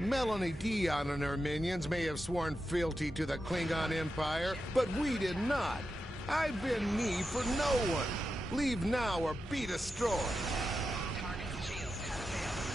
Melanie Dion and her minions may have sworn fealty to the Klingon Empire, but we did not. I've been me for no one. Leave now or be destroyed. Target shields have failed.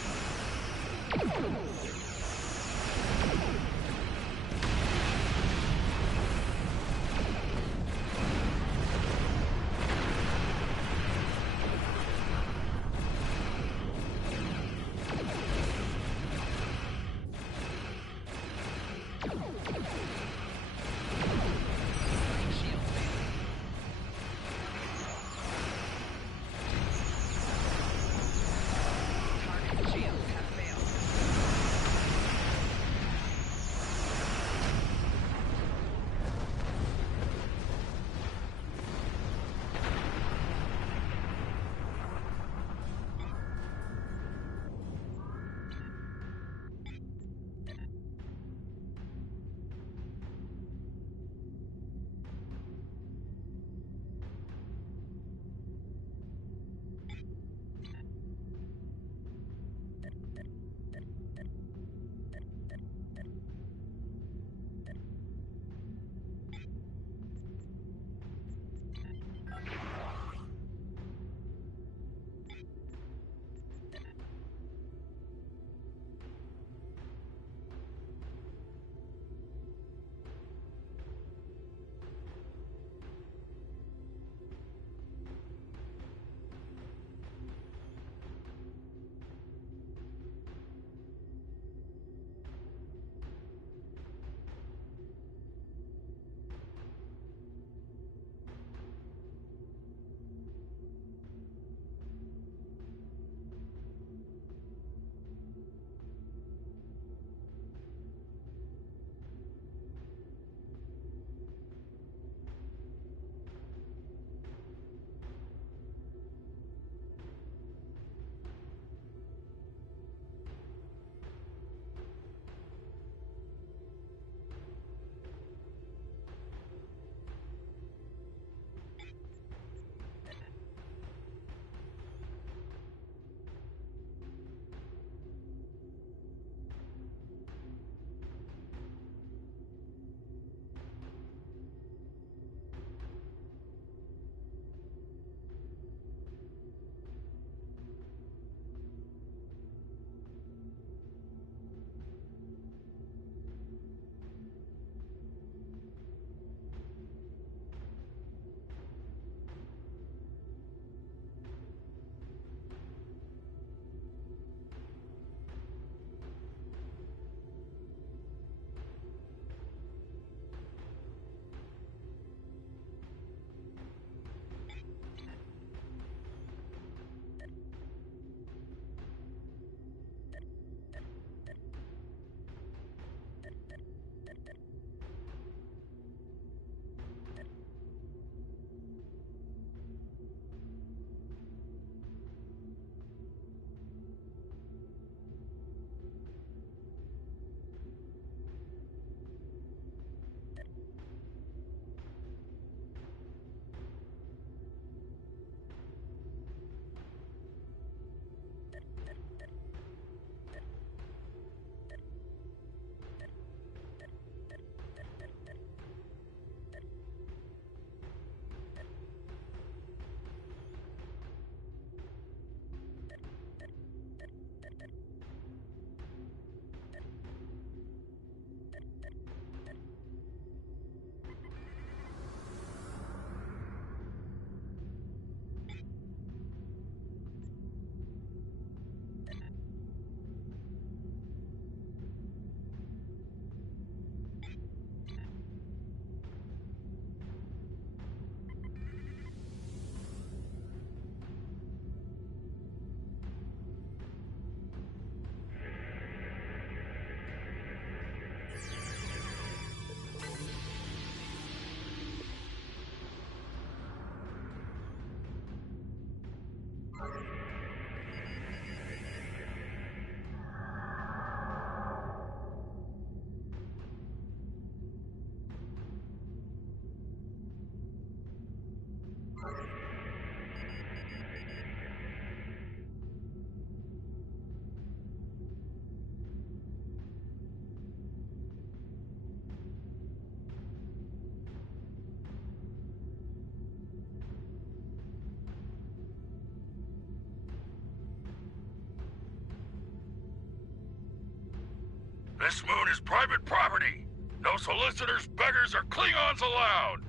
This moon is private property. No solicitors, beggars, or Klingons allowed.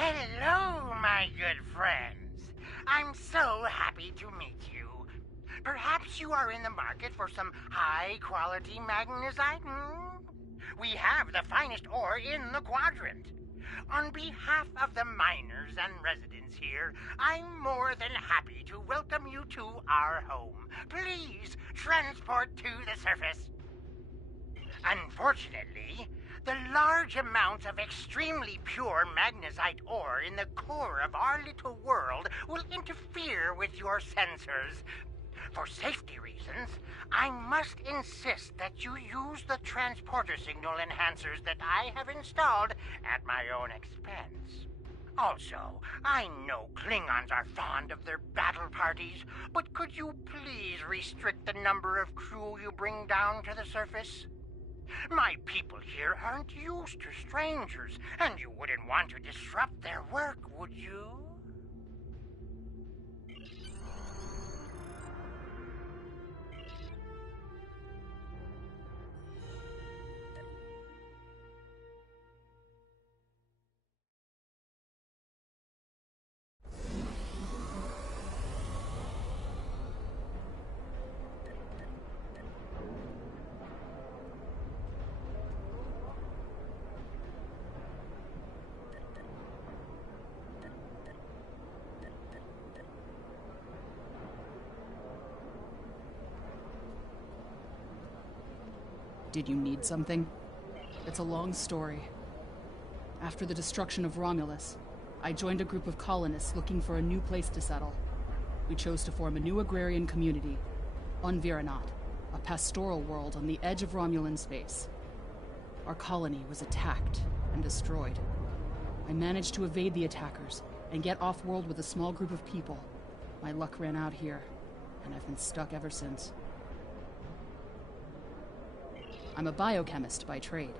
Hello, my good friends. I'm so happy to meet you. Perhaps you are in the market for some high-quality magnesite? We have the finest ore in the quadrant. On behalf of the miners and residents here, I'm more than happy to welcome you to our home. Please transport to the surface. Unfortunately, the large amounts of extremely pure magnesite ore in the core of our little world will interfere with your sensors. For safety reasons, I must insist that you use the transporter signal enhancers that I have installed at my own expense. Also, I know Klingons are fond of their battle parties, but could you please restrict the number of crew you bring down to the surface? My people here aren't used to strangers, and you wouldn't want to disrupt their work, would you? Did you need something? It's a long story. After the destruction of Romulus, I joined a group of colonists looking for a new place to settle. We chose to form a new agrarian community on Viranat, a pastoral world on the edge of Romulan space. Our colony was attacked and destroyed. I managed to evade the attackers and get off-world with a small group of people. My luck ran out here, and I've been stuck ever since. I'm a biochemist by trade.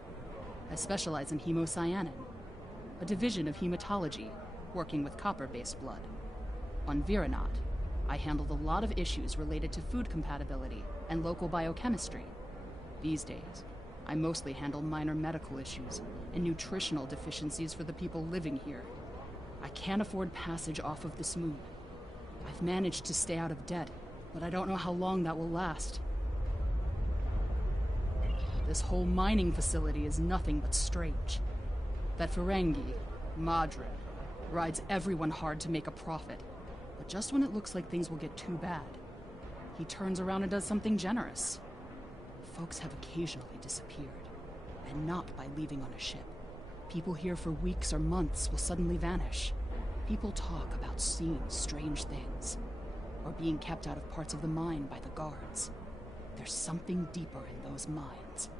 I specialize in hemocyanin, a division of hematology, working with copper-based blood. On Viranat, I handled a lot of issues related to food compatibility and local biochemistry. These days, I mostly handle minor medical issues and nutritional deficiencies for the people living here. I can't afford passage off of this moon. I've managed to stay out of debt, but I don't know how long that will last. This whole mining facility is nothing but strange. That Ferengi, Madrin, rides everyone hard to make a profit. But just when it looks like things will get too bad, he turns around and does something generous. Folks have occasionally disappeared, and not by leaving on a ship. People here for weeks or months will suddenly vanish. People talk about seeing strange things, or being kept out of parts of the mine by the guards. There's something deeper in those mines.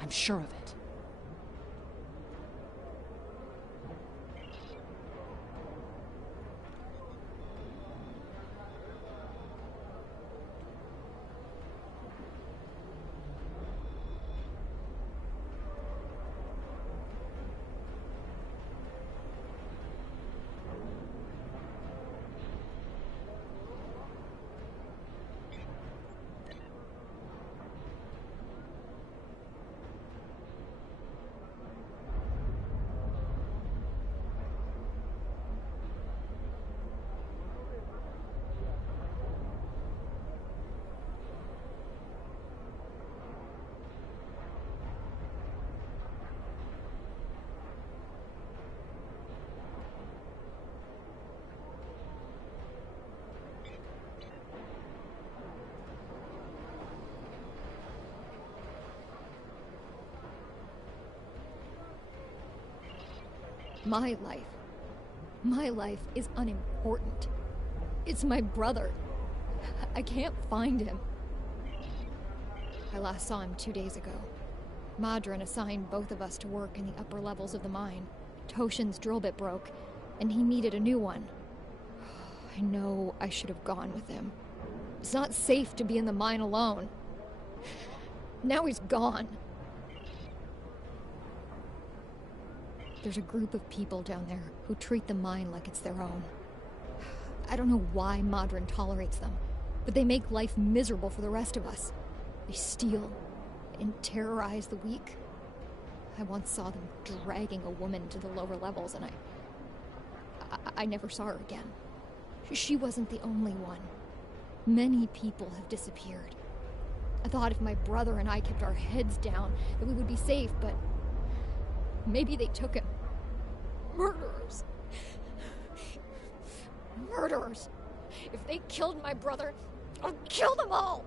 I'm sure of it. My life. My life is unimportant. It's my brother. I can't find him. I last saw him 2 days ago. Madron assigned both of us to work in the upper levels of the mine. Toshin's drill bit broke, and he needed a new one. I know I should have gone with him. It's not safe to be in the mine alone. Now he's gone. There's a group of people down there who treat the mine like it's their own. I don't know why Madron tolerates them, but they make life miserable for the rest of us. They steal and terrorize the weak. I once saw them dragging a woman to the lower levels, and I never saw her again. She wasn't the only one. Many people have disappeared. I thought if my brother and I kept our heads down, that we would be safe, but maybe they took him. Murderers. Murderers. If they killed my brother, I'll kill them all.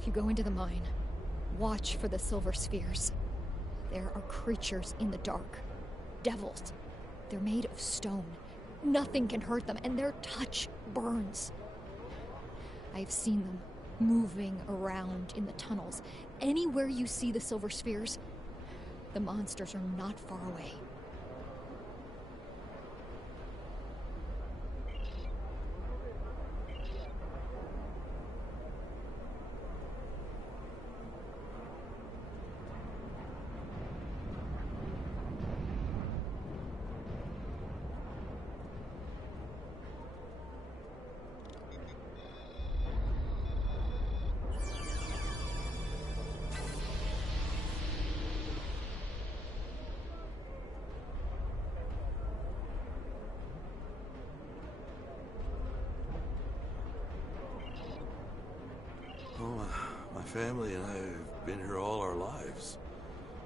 If you go into the mine, watch for the silver spheres. There are creatures in the dark. Devils. They're made of stone. Nothing can hurt them, and their touch burns. I've seen them moving around in the tunnels. Anywhere you see the silver spheres, the monsters are not far away. My family and I have been here all our lives.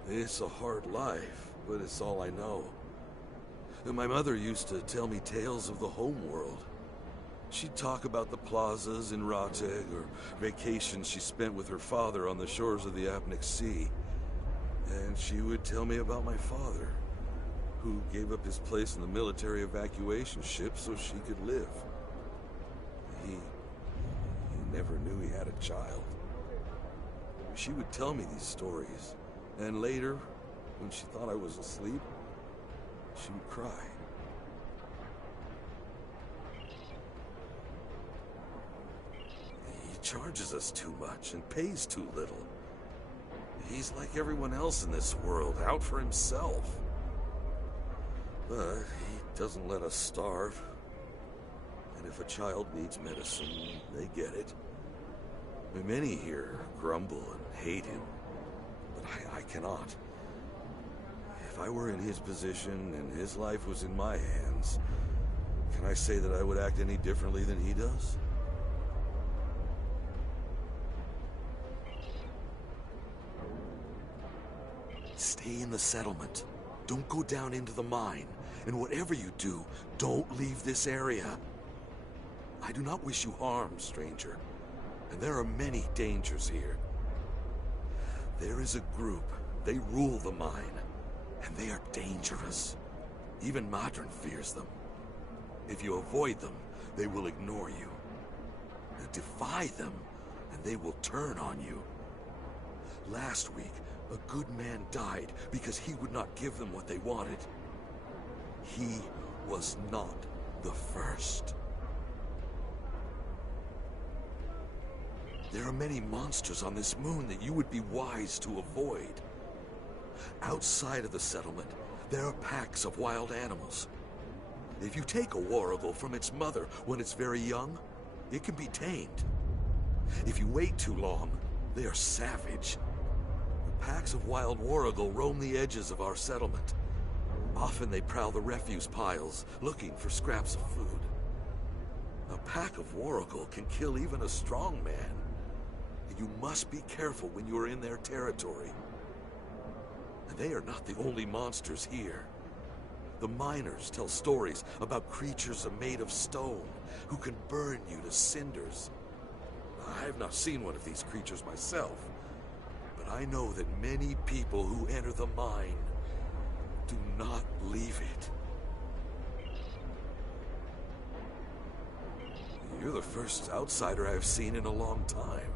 It's a hard life, but it's all I know. And my mother used to tell me tales of the home world. She'd talk about the plazas in Rateg, or vacations she spent with her father on the shores of the Apnic Sea. And she would tell me about my father, who gave up his place in the military evacuation ship so she could live. He never knew he had a child. She would tell me these stories, and later, when she thought I was asleep, she would cry. He charges us too much and pays too little. He's like everyone else in this world, out for himself. But he doesn't let us starve. And if a child needs medicine, they get it. Many here grumble and hate him, but I cannot. If I were in his position and his life was in my hands, can I say that I would act any differently than he does? Stay in the settlement. Don't go down into the mine. And whatever you do, don't leave this area. I do not wish you harm, stranger. And there are many dangers here. There is a group. They rule the mine. And they are dangerous. Even Madron fears them. If you avoid them, they will ignore you. You defy them, and they will turn on you. Last week, a good man died because he would not give them what they wanted. He was not the first. There are many monsters on this moon that you would be wise to avoid. Outside of the settlement, there are packs of wild animals. If you take a warrigal from its mother when it's very young, it can be tamed. If you wait too long, they are savage. The packs of wild warrigal roam the edges of our settlement. Often they prowl the refuse piles, looking for scraps of food. A pack of warrigal can kill even a strong man. You must be careful when you are in their territory. And they are not the only monsters here. The miners tell stories about creatures made of stone who can burn you to cinders. I've not seen one of these creatures myself, but I know that many people who enter the mine do not leave it. You're the first outsider I've seen in a long time.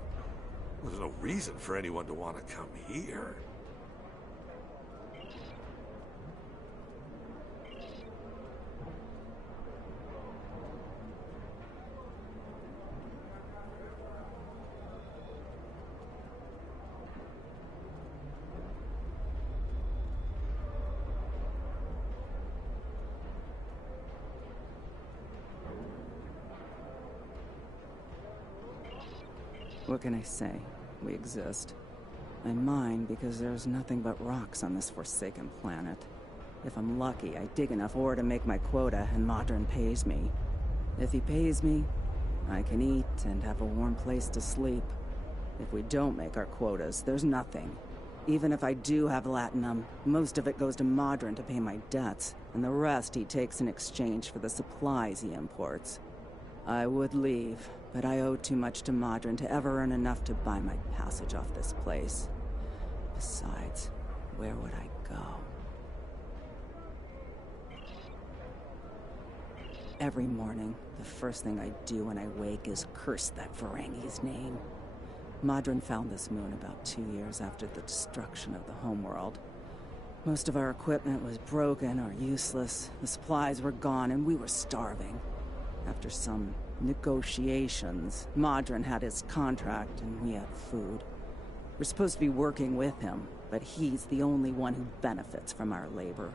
There's no reason for anyone to want to come here. What can I say? We exist. I mine because there's nothing but rocks on this forsaken planet. If I'm lucky, I dig enough ore to make my quota, and Modron pays me. If he pays me, I can eat and have a warm place to sleep. If we don't make our quotas, there's nothing. Even if I do have latinum, most of it goes to Modron to pay my debts, and the rest he takes in exchange for the supplies he imports. I would leave, but I owe too much to Modron to ever earn enough to buy my passage off this place. Besides, where would I go? Every morning, the first thing I do when I wake is curse that Ferengi's name. Modron found this moon about 2 years after the destruction of the homeworld. Most of our equipment was broken or useless, the supplies were gone, and we were starving. After some negotiations, Modron had his contract and we had food. We're supposed to be working with him, but he's the only one who benefits from our labor.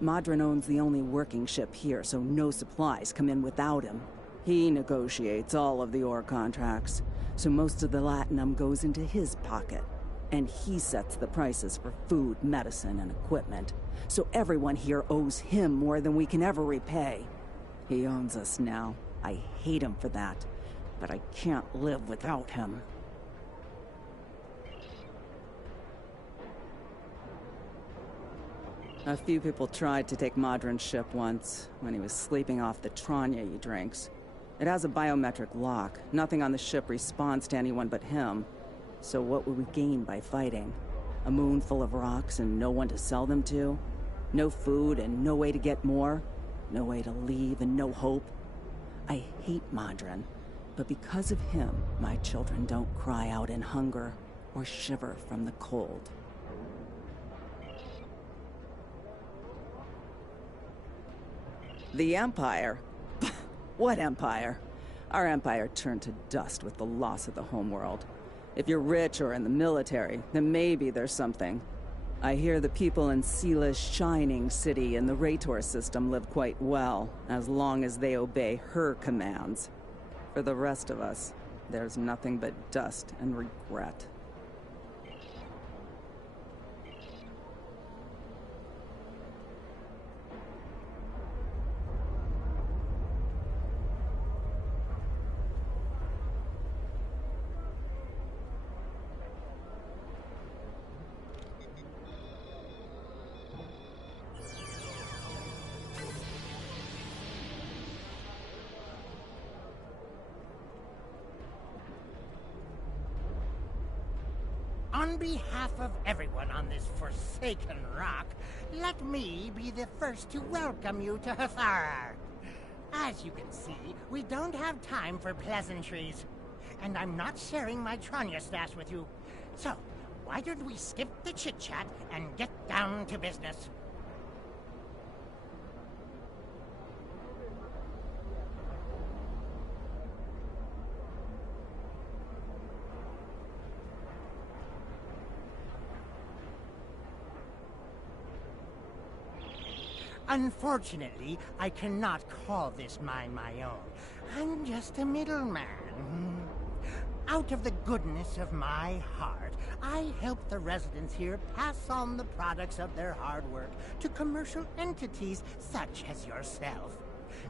Modron owns the only working ship here, so no supplies come in without him. He negotiates all of the ore contracts, so most of the latinum goes into his pocket. And he sets the prices for food, medicine, and equipment. So everyone here owes him more than we can ever repay. He owns us now. I hate him for that, but I can't live without him. A few people tried to take Modron's ship once, when he was sleeping off the Tranya he drinks. It has a biometric lock. Nothing on the ship responds to anyone but him. So what would we gain by fighting? A moon full of rocks and no one to sell them to? No food and no way to get more? No way to leave and no hope? I hate Modron, but because of him, my children don't cry out in hunger or shiver from the cold. The Empire? What Empire? Our Empire turned to dust with the loss of the homeworld. If you're rich or in the military, then maybe there's something. I hear the people in Sila's shining city and the Rator system live quite well, as long as they obey her commands. For the rest of us, there's nothing but dust and regret. On behalf of everyone on this forsaken rock, let me be the first to welcome you to Hathara. As you can see, we don't have time for pleasantries. And I'm not sharing my Tranya stash with you. So, why don't we skip the chit-chat and get down to business? Unfortunately, I cannot call this mine my own. I'm just a middleman. Out of the goodness of my heart, I help the residents here pass on the products of their hard work to commercial entities such as yourself.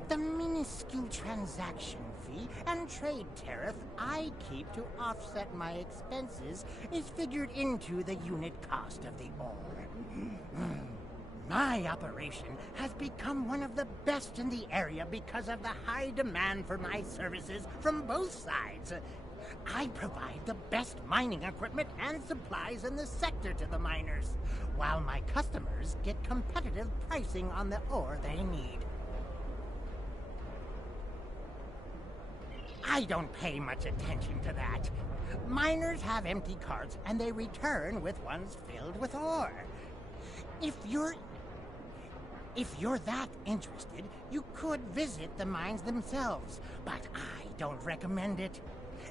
The minuscule transaction fee and trade tariff I keep to offset my expenses is figured into the unit cost of the ore. My operation has become one of the best in the area because of the high demand for my services from both sides. I provide the best mining equipment and supplies in the sector to the miners, while my customers get competitive pricing on the ore they need. I don't pay much attention to that. Miners have empty carts, and they return with ones filled with ore. If you're that interested, you could visit the mines themselves, but I don't recommend it.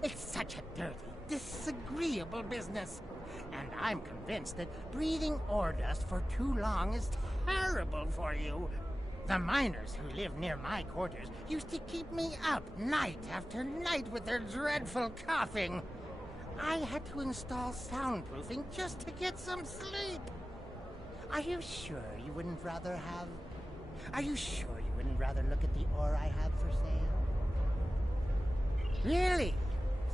It's such a dirty, disagreeable business. And I'm convinced that breathing ore dust for too long is terrible for you. The miners who live near my quarters used to keep me up night after night with their dreadful coughing. I had to install soundproofing just to get some sleep. Are you sure you wouldn't rather look at the ore I have for sale? Really?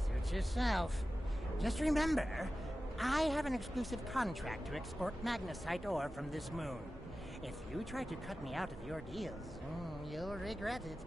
Suit yourself. Just remember, I have an exclusive contract to export magnesite ore from this moon. If you try to cut me out of your deals, you'll regret it.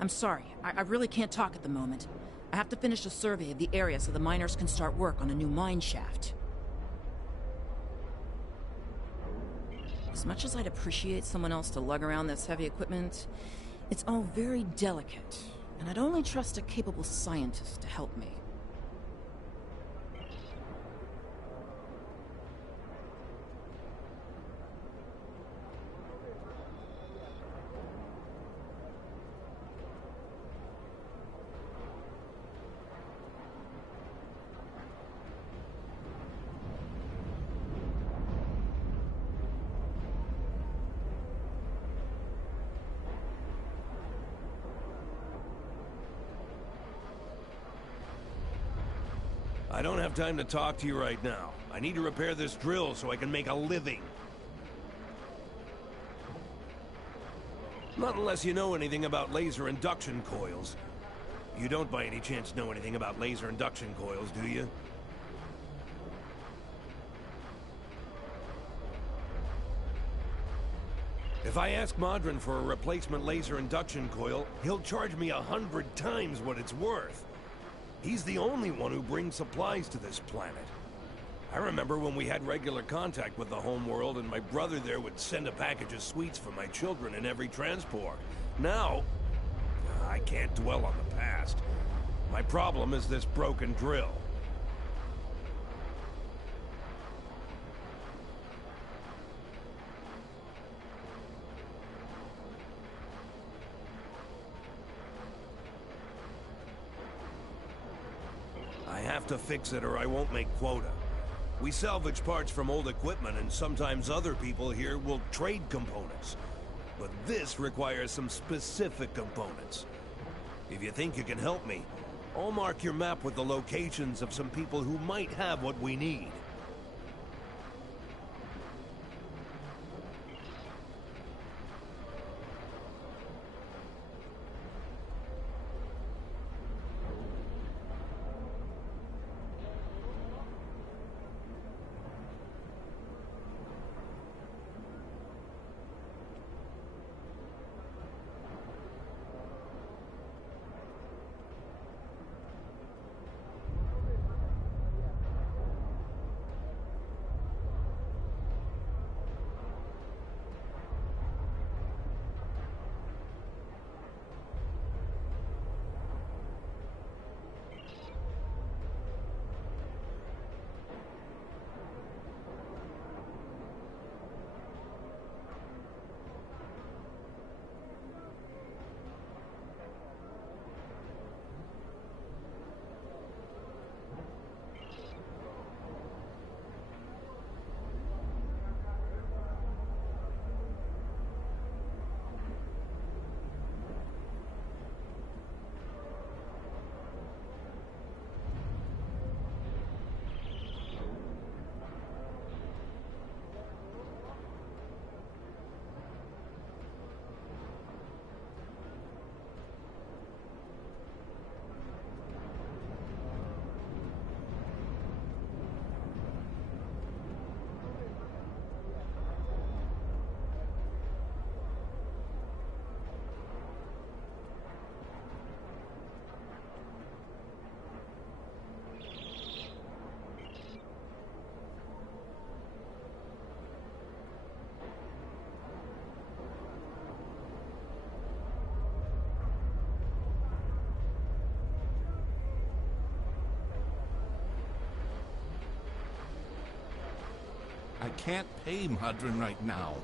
I'm sorry, I really can't talk at the moment. I have to finish a survey of the area so the miners can start work on a new mine shaft. As much as I'd appreciate someone else to lug around this heavy equipment, it's all very delicate, and I'd only trust a capable scientist to help me. I don't have time to talk to you right now. I need to repair this drill so I can make a living. Not unless you know anything about laser induction coils. You don't by any chance know anything about laser induction coils, do you? If I ask Modron for a replacement laser induction coil, he'll charge me 100 times what it's worth. He's the only one who brings supplies to this planet. I remember when we had regular contact with the homeworld and my brother there would send a package of sweets for my children in every transport. Now, I can't dwell on the past. My problem is this broken drill. I have to fix it or I won't make quota. We salvage parts from old equipment and sometimes other people here will trade components. But this requires some specific components. If you think you can help me, I'll mark your map with the locations of some people who might have what we need. I can't pay Madron right now.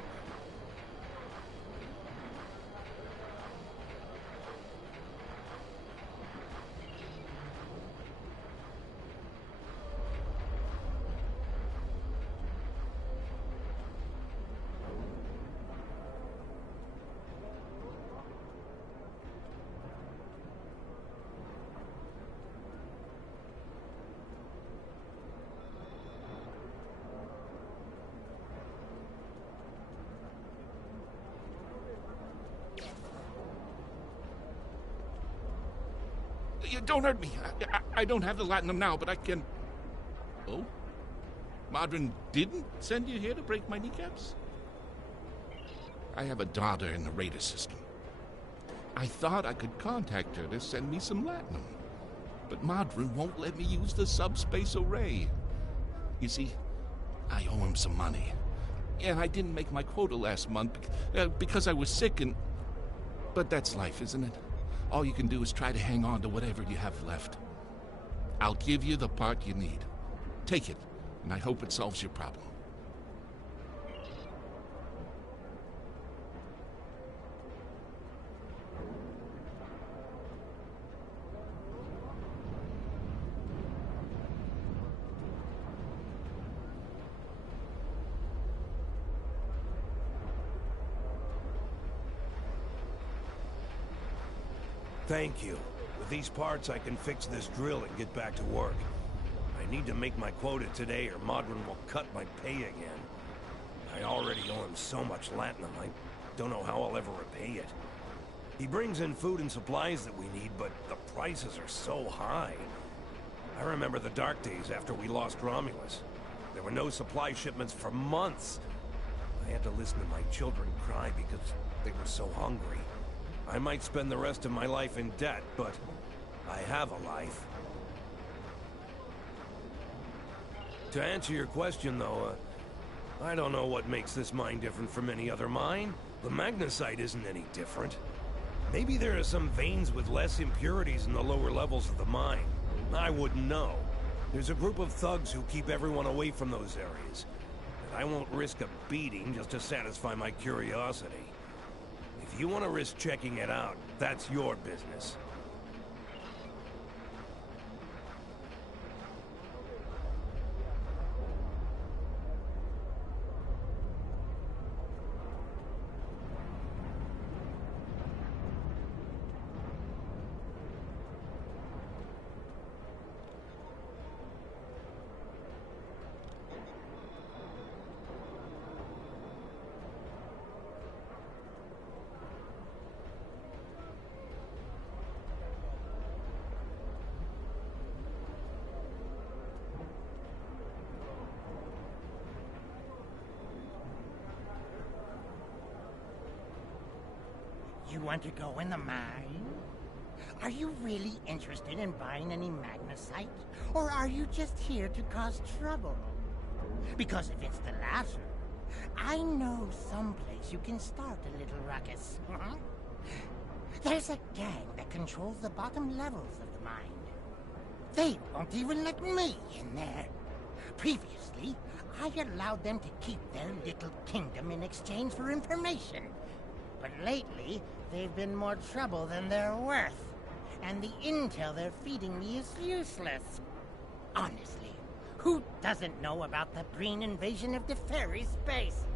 Don't hurt me. I don't have the latinum now, but I can... Oh? Madron didn't send you here to break my kneecaps? I have a daughter in the radar system. I thought I could contact her to send me some latinum. But Madron won't let me use the subspace array. You see, I owe him some money. And I didn't make my quota last month because I was sick and... But that's life, isn't it? All you can do is try to hang on to whatever you have left. I'll give you the part you need. Take it, and I hope it solves your problem. Thank you. With these parts, I can fix this drill and get back to work. I need to make my quota today or Madron will cut my pay again. I already owe him so much latinum, I don't know how I'll ever repay it. He brings in food and supplies that we need, but the prices are so high. I remember the dark days after we lost Romulus. There were no supply shipments for months. I had to listen to my children cry because they were so hungry. I might spend the rest of my life in debt, but I have a life. To answer your question, though, I don't know what makes this mine different from any other mine. The magnesite isn't any different. Maybe there are some veins with less impurities in the lower levels of the mine. I wouldn't know. There's a group of thugs who keep everyone away from those areas. And I won't risk a beating just to satisfy my curiosity. If you want to risk checking it out, that's your business. You want to go in the mine? Are you really interested in buying any magnesite? Or are you just here to cause trouble? Because if it's the latter, I know someplace you can start a little ruckus. There's a gang that controls the bottom levels of the mine. They won't even let me in there. Previously, I allowed them to keep their little kingdom in exchange for information. But lately, they've been more trouble than they're worth. And the intel they're feeding me is useless. Honestly, who doesn't know about the Breen invasion of the fairy space?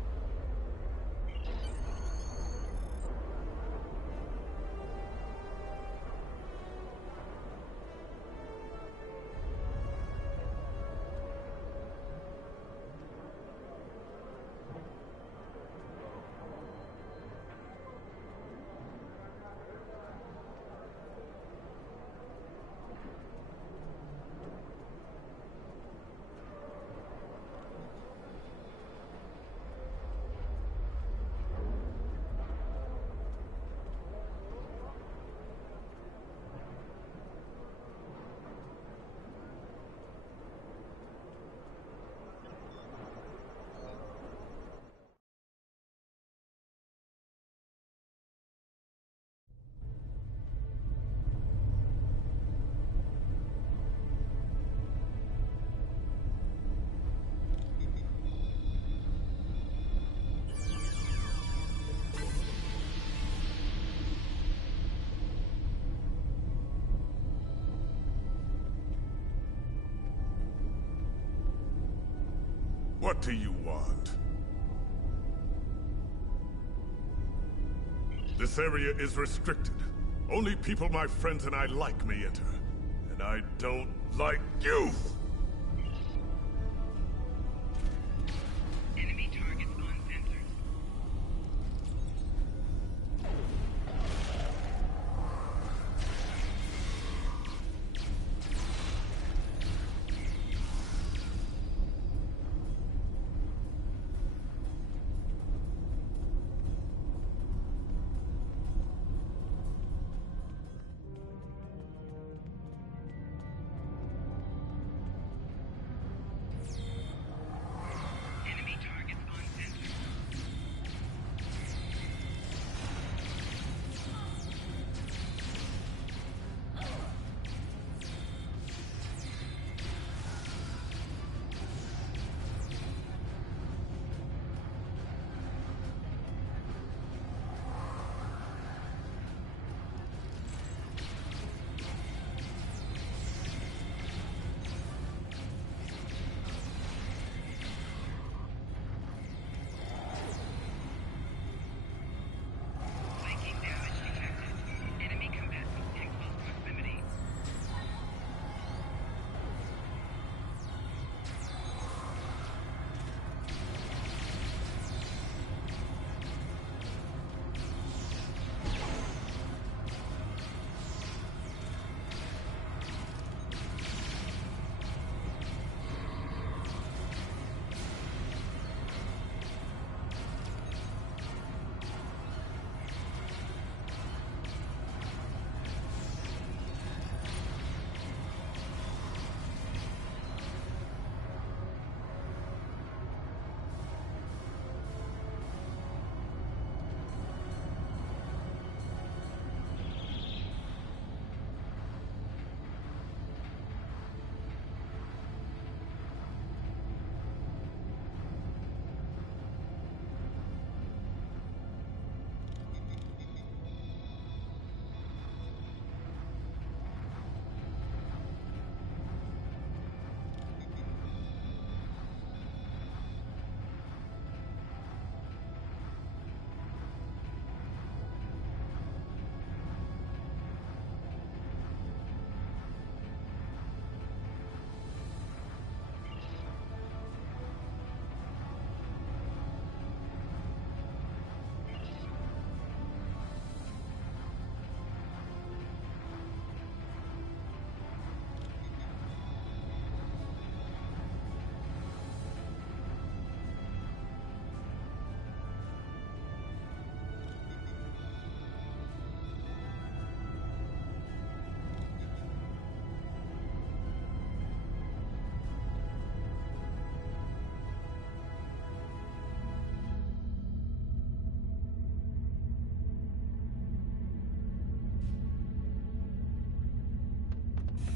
What do you want? This area is restricted. Only people my friends and I like may enter. And I don't like you! Enemy targets on sensors. Enemy targets on sensors. Flanking damage detected. Enemy combatants in close proximity.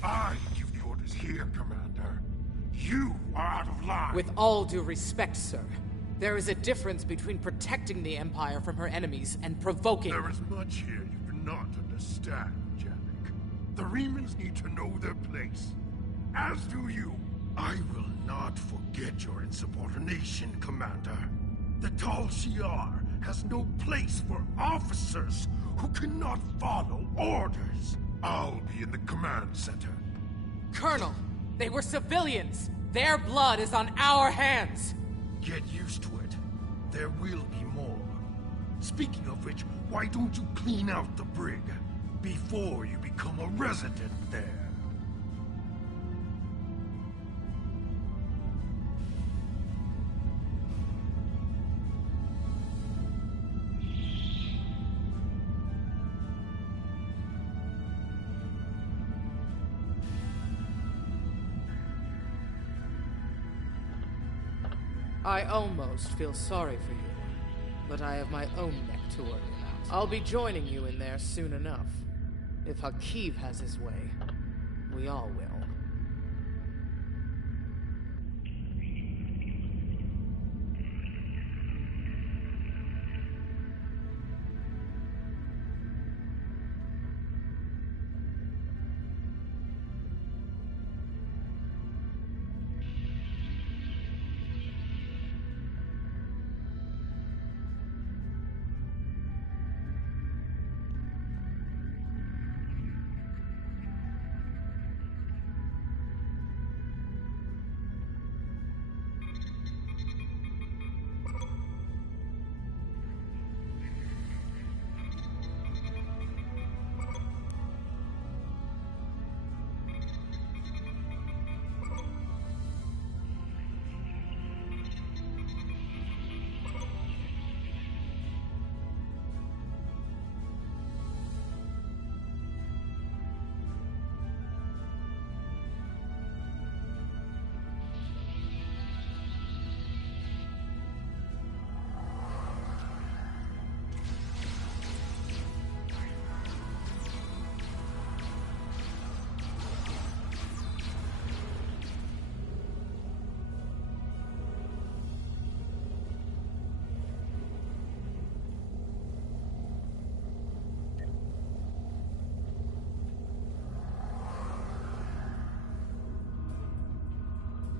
I give the orders here, Commander. You are out of line. With all due respect, sir, there is a difference between protecting the Empire from her enemies and provoking There them. is much here you do not understand, Janek. The Remans need to know their place. As do you. I will not forget your insubordination, Commander. The Tal Shiar has no place for officers who cannot follow orders. I'll be in the command center. Colonel, they were civilians. Their blood is on our hands. Get used to it. There will be more. Speaking of which, why don't you clean out the brig before you become a resident there? I almost feel sorry for you, but I have my own neck to worry about. I'll be joining you in there soon enough. If Hakiv has his way, we all will.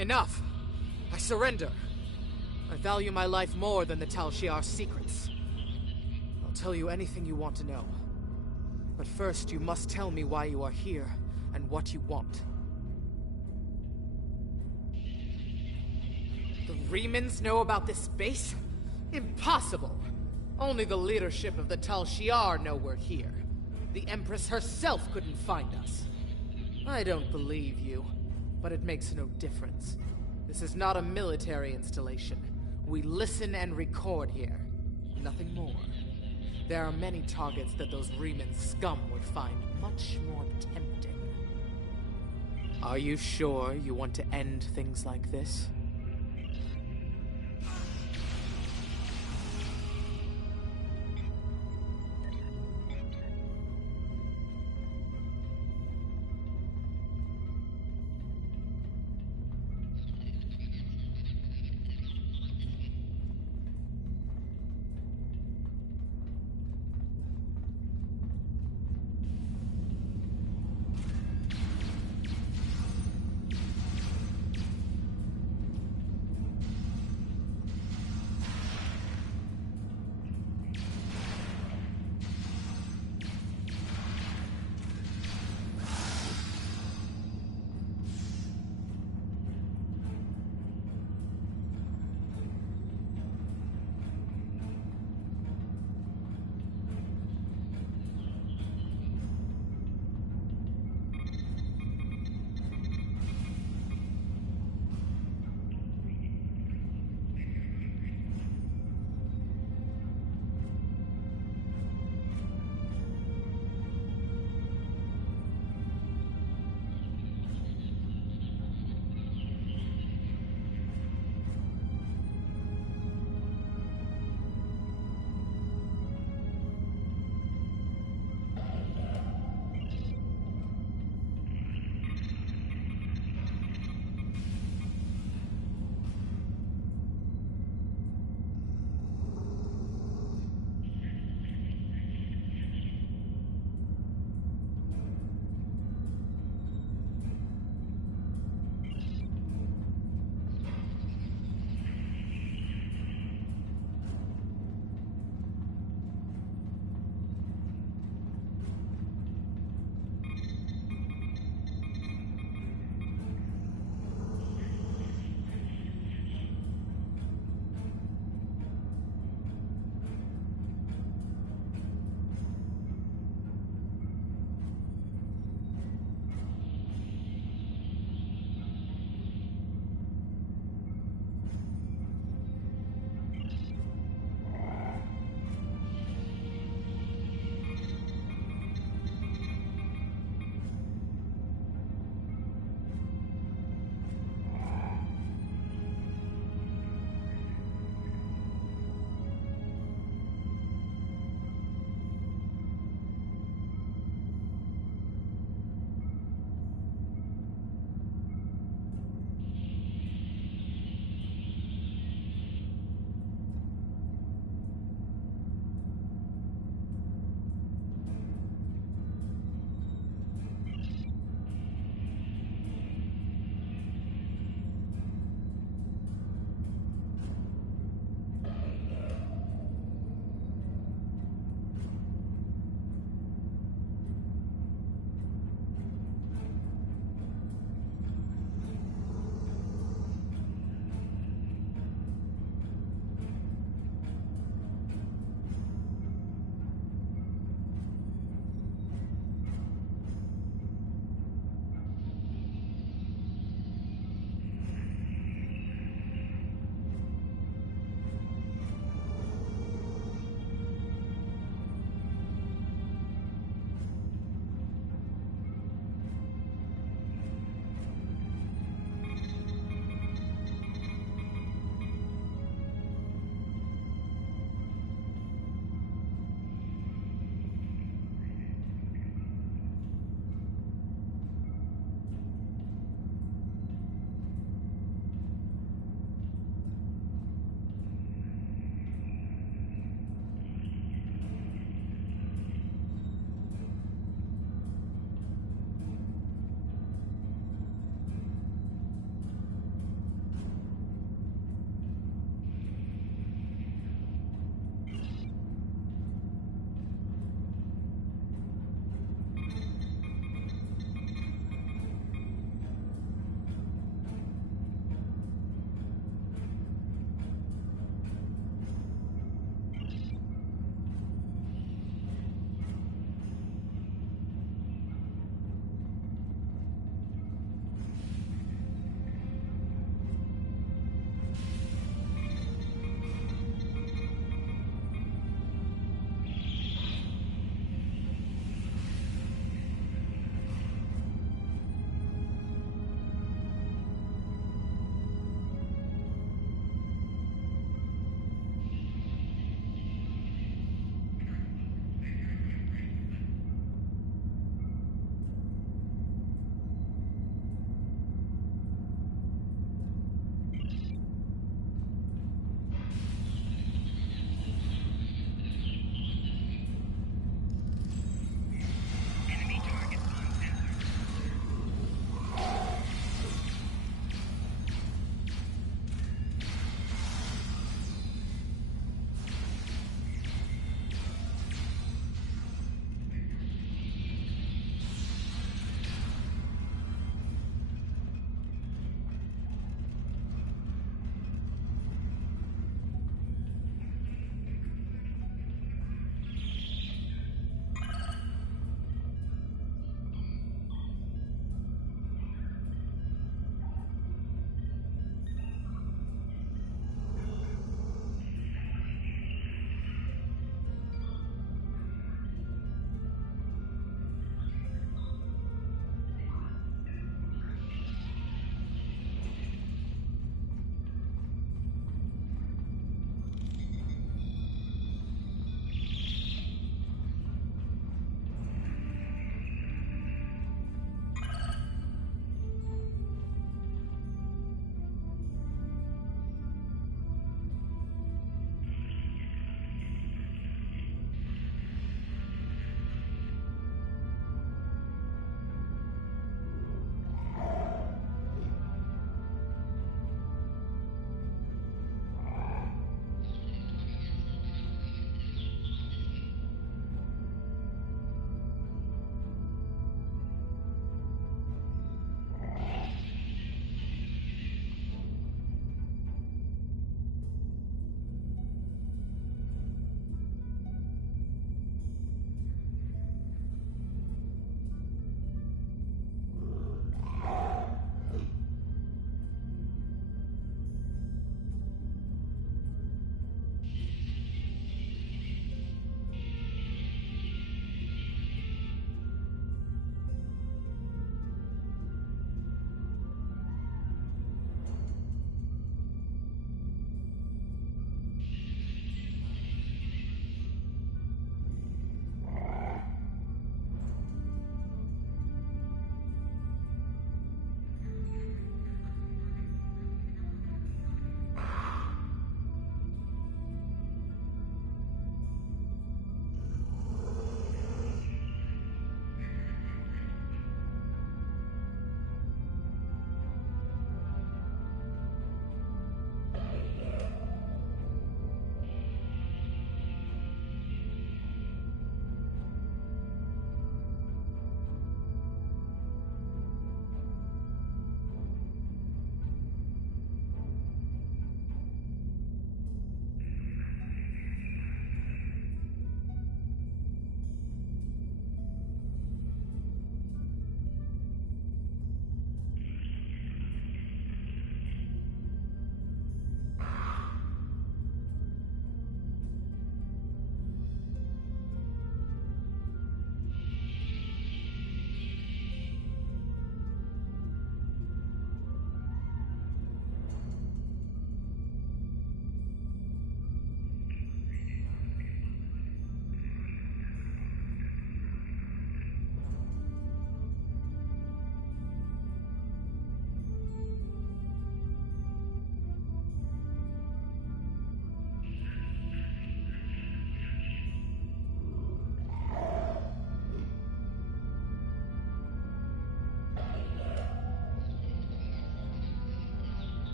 Enough! I surrender. I value my life more than the Tal Shiar's secrets. I'll tell you anything you want to know. But first, you must tell me why you are here and what you want. The Remans know about this base? Impossible! Only the leadership of the Tal Shiar know we're here. The Empress herself couldn't find us. I don't believe you, but it makes no difference. This is not a military installation. We listen and record here. Nothing more. There are many targets that those Reman scum would find much more tempting. Are you sure you want to end things like this?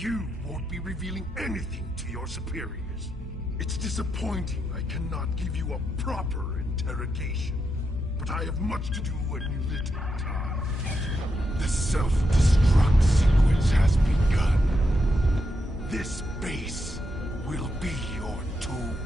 You won't be revealing anything to your superiors. It's disappointing I cannot give you a proper interrogation, but I have much to do in little time. The self-destruct sequence has begun. This base will be your tomb.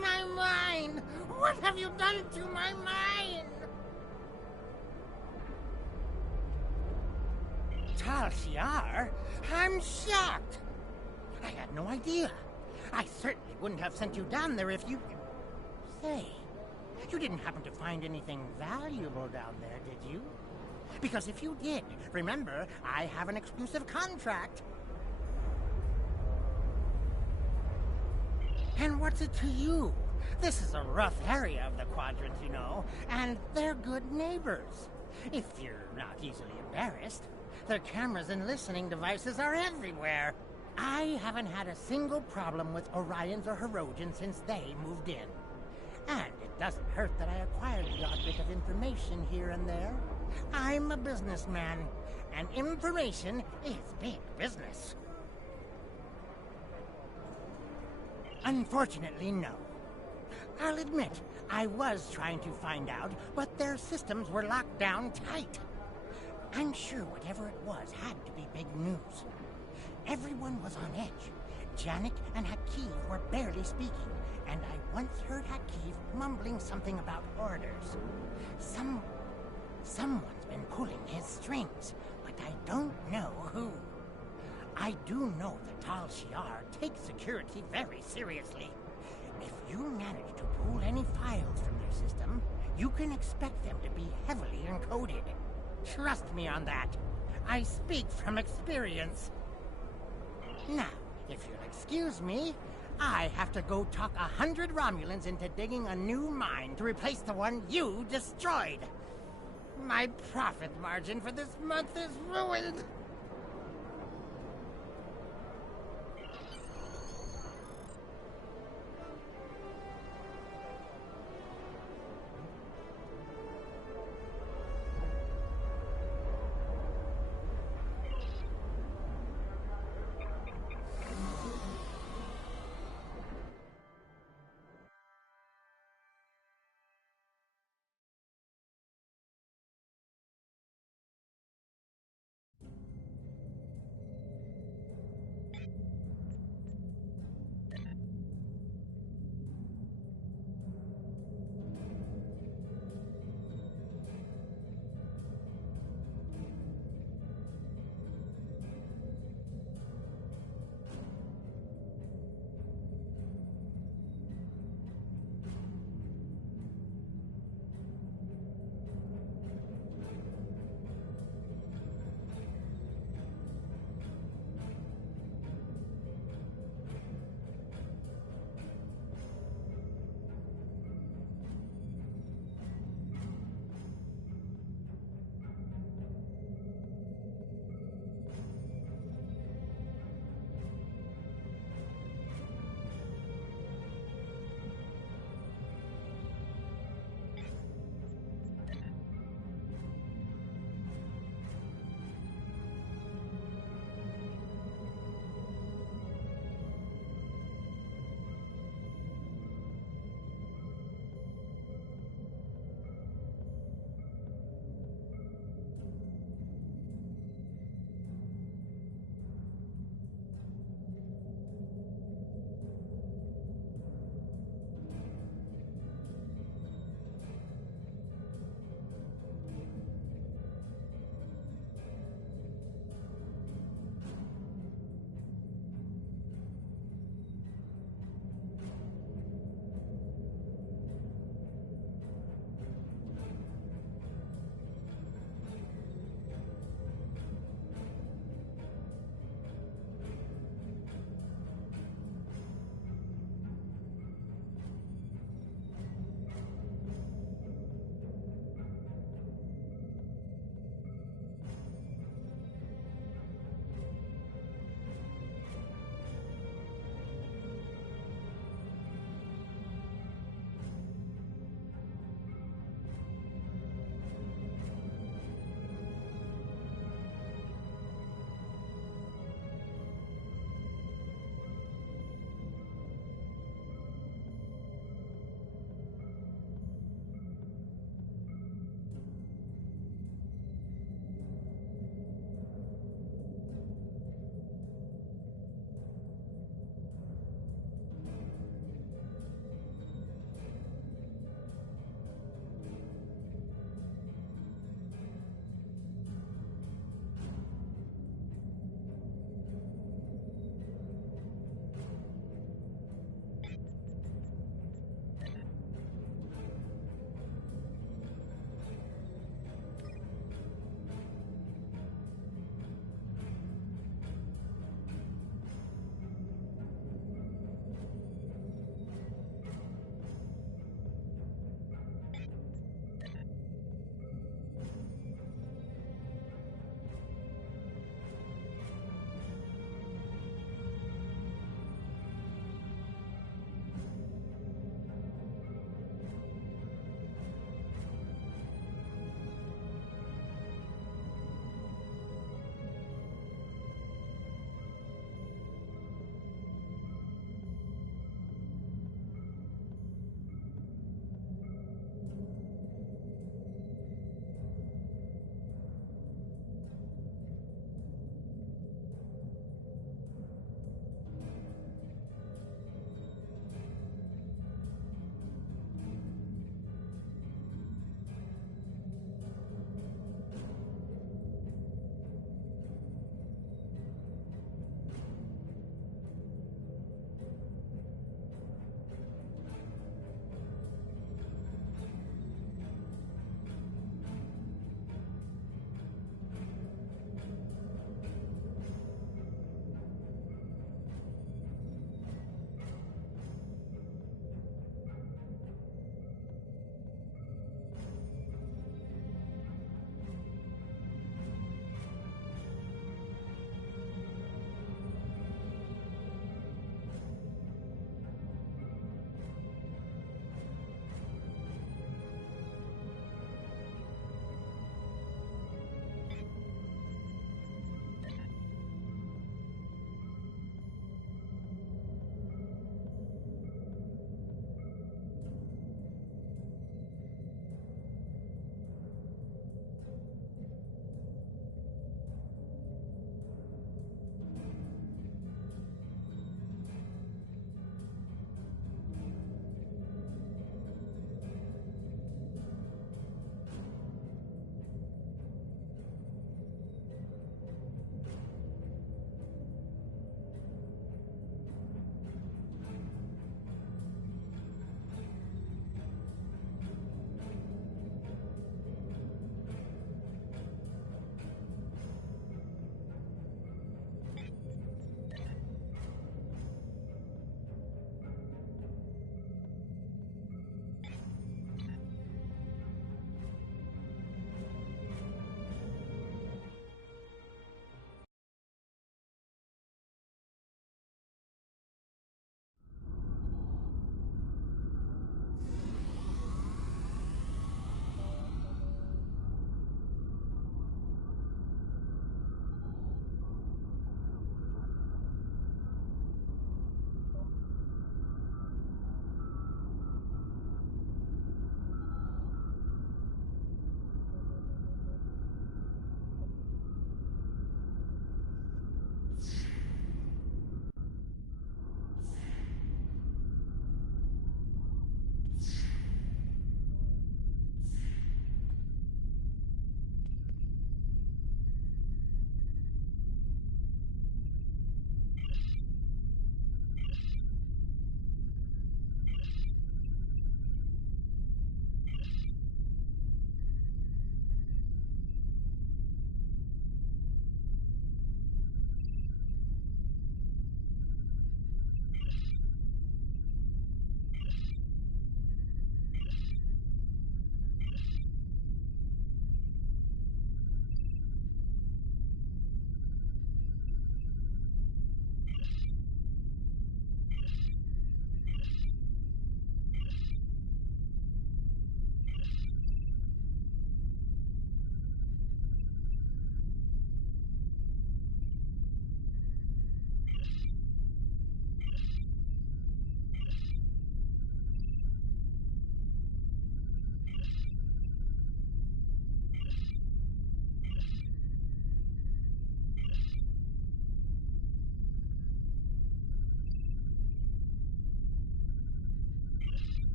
My mind! What have you done to my mind? Tal Shiar? I'm shocked. I had no idea. I certainly wouldn't have sent you down there if you... Say, you didn't happen to find anything valuable down there, did you? Because if you did, remember, I have an exclusive contract. And what's it to you? This is a rough area of the quadrant, you know, and they're good neighbors. If you're not easily embarrassed. Their cameras and listening devices are everywhere. I haven't had a single problem with Orions or Herodians since they moved in. And it doesn't hurt that I acquired the odd bit of information here and there. I'm a businessman, and information is big business. Unfortunately, no. I'll admit, I was trying to find out, but their systems were locked down tight. I'm sure whatever it was had to be big news. Everyone was on edge. Janik and Hakiv were barely speaking, and I once heard Hakiv mumbling something about orders. Someone's been pulling his strings, but I don't know who. I do know that Tal Shiar takes security very seriously. If you manage to pull any files from their system, you can expect them to be heavily encoded. Trust me on that. I speak from experience. Now, if you'll excuse me, I have to go talk 100 Romulans into digging a new mine to replace the one you destroyed. My profit margin for this month is ruined.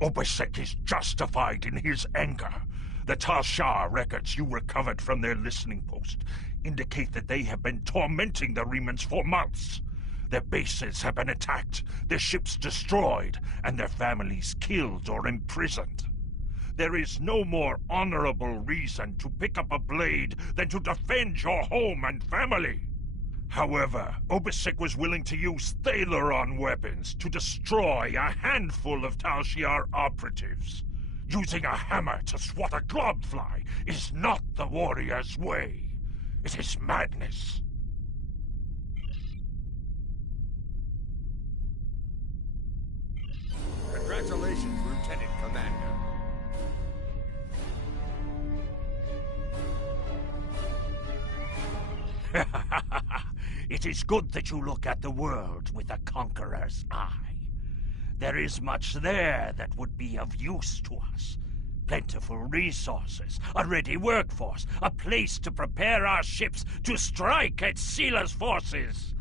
Obasek is justified in his anger. The Tal Shar records you recovered from their listening post indicate that they have been tormenting the Remans for months. Their bases have been attacked, their ships destroyed, and their families killed or imprisoned. There is no more honorable reason to pick up a blade than to defend your home and family. However, Obasek was willing to use Thaleron weapons to destroy a handful of Tal Shiar operatives. Using a hammer to swat a globfly is not the warrior's way. It is madness. Congratulations, Lieutenant Commander. It is good that you look at the world with a conqueror's eye. There is much there that would be of use to us. Plentiful resources, a ready workforce, a place to prepare our ships to strike at Seela's forces.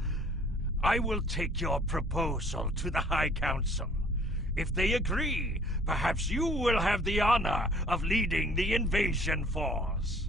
I will take your proposal to the High Council. If they agree, perhaps you will have the honor of leading the invasion force.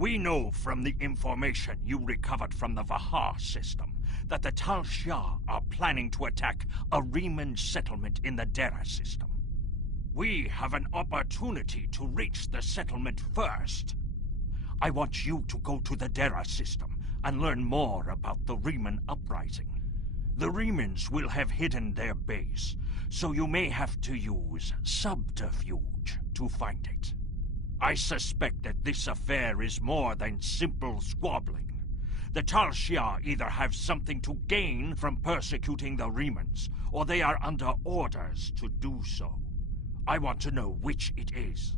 We know from the information you recovered from the Vahar system that the Tal Shia are planning to attack a Riemann settlement in the Dera system. We have an opportunity to reach the settlement first. I want you to go to the Dera system and learn more about the Riemann uprising. The Riemans will have hidden their base, so you may have to use subterfuge to find it. I suspect that this affair is more than simple squabbling. The Tal Shia either have something to gain from persecuting the Riemans, or they are under orders to do so. I want to know which it is.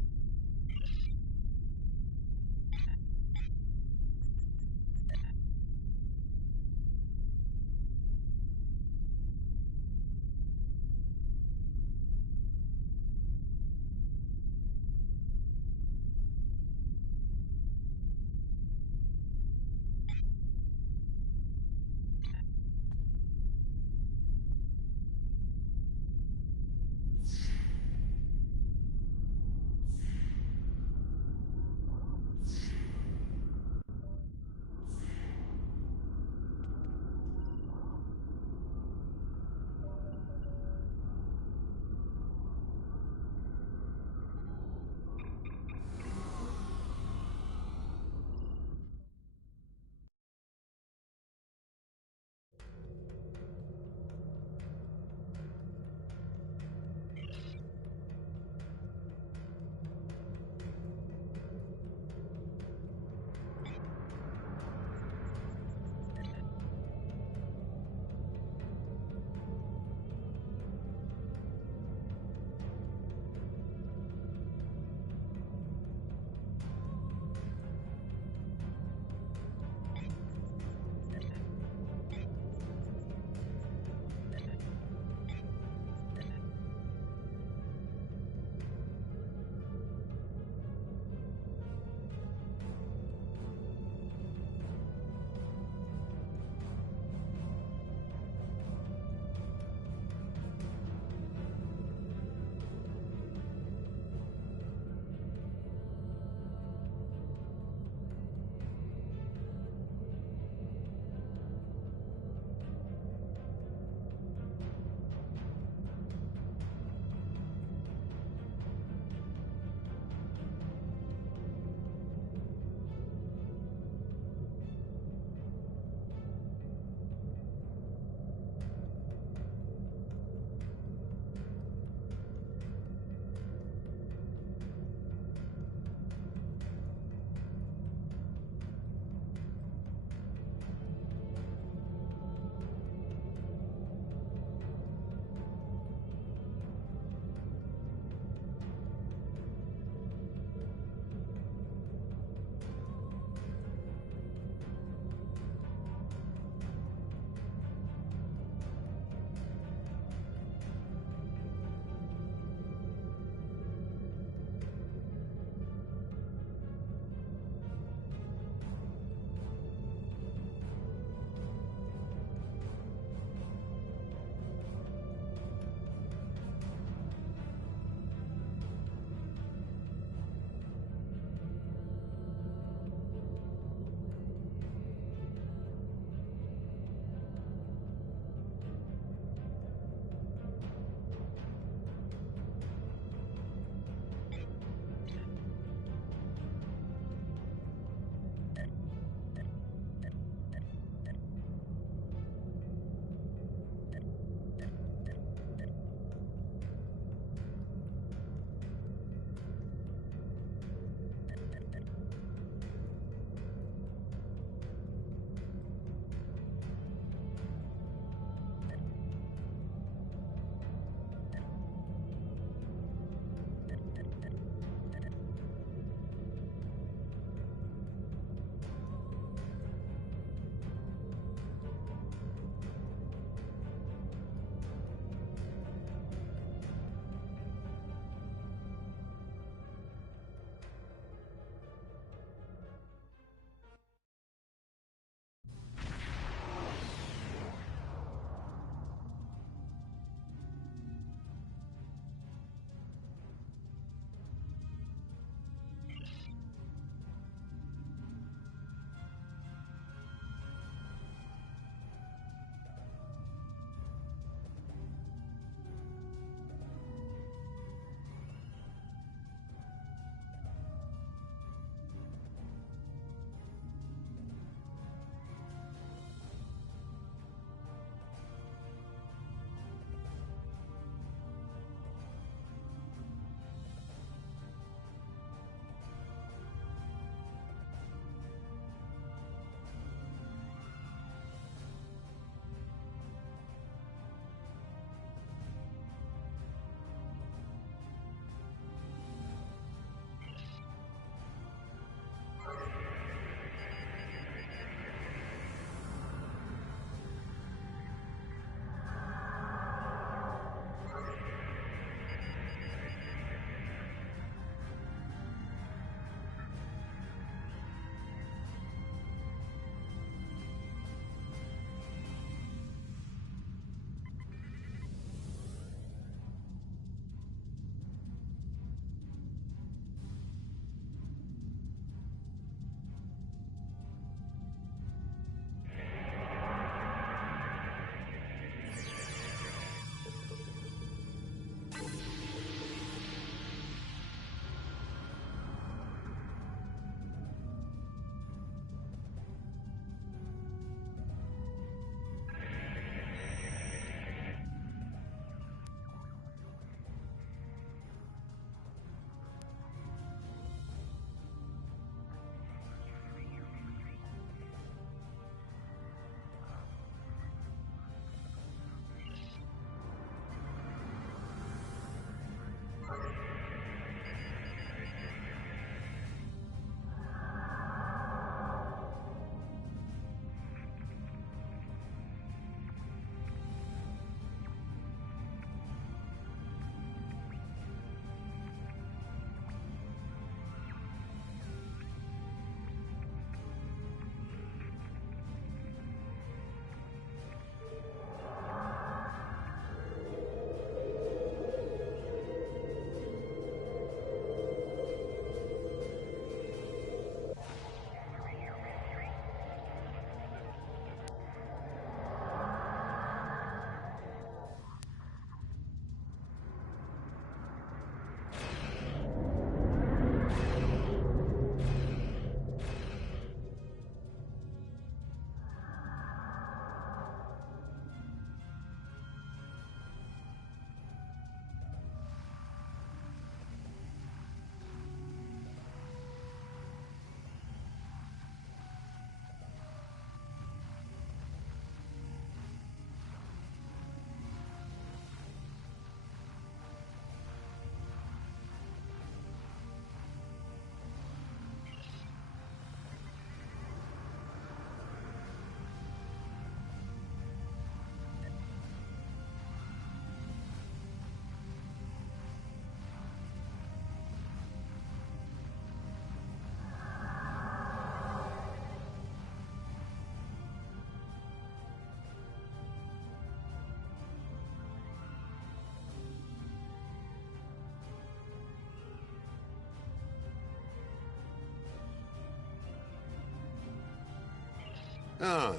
Ah,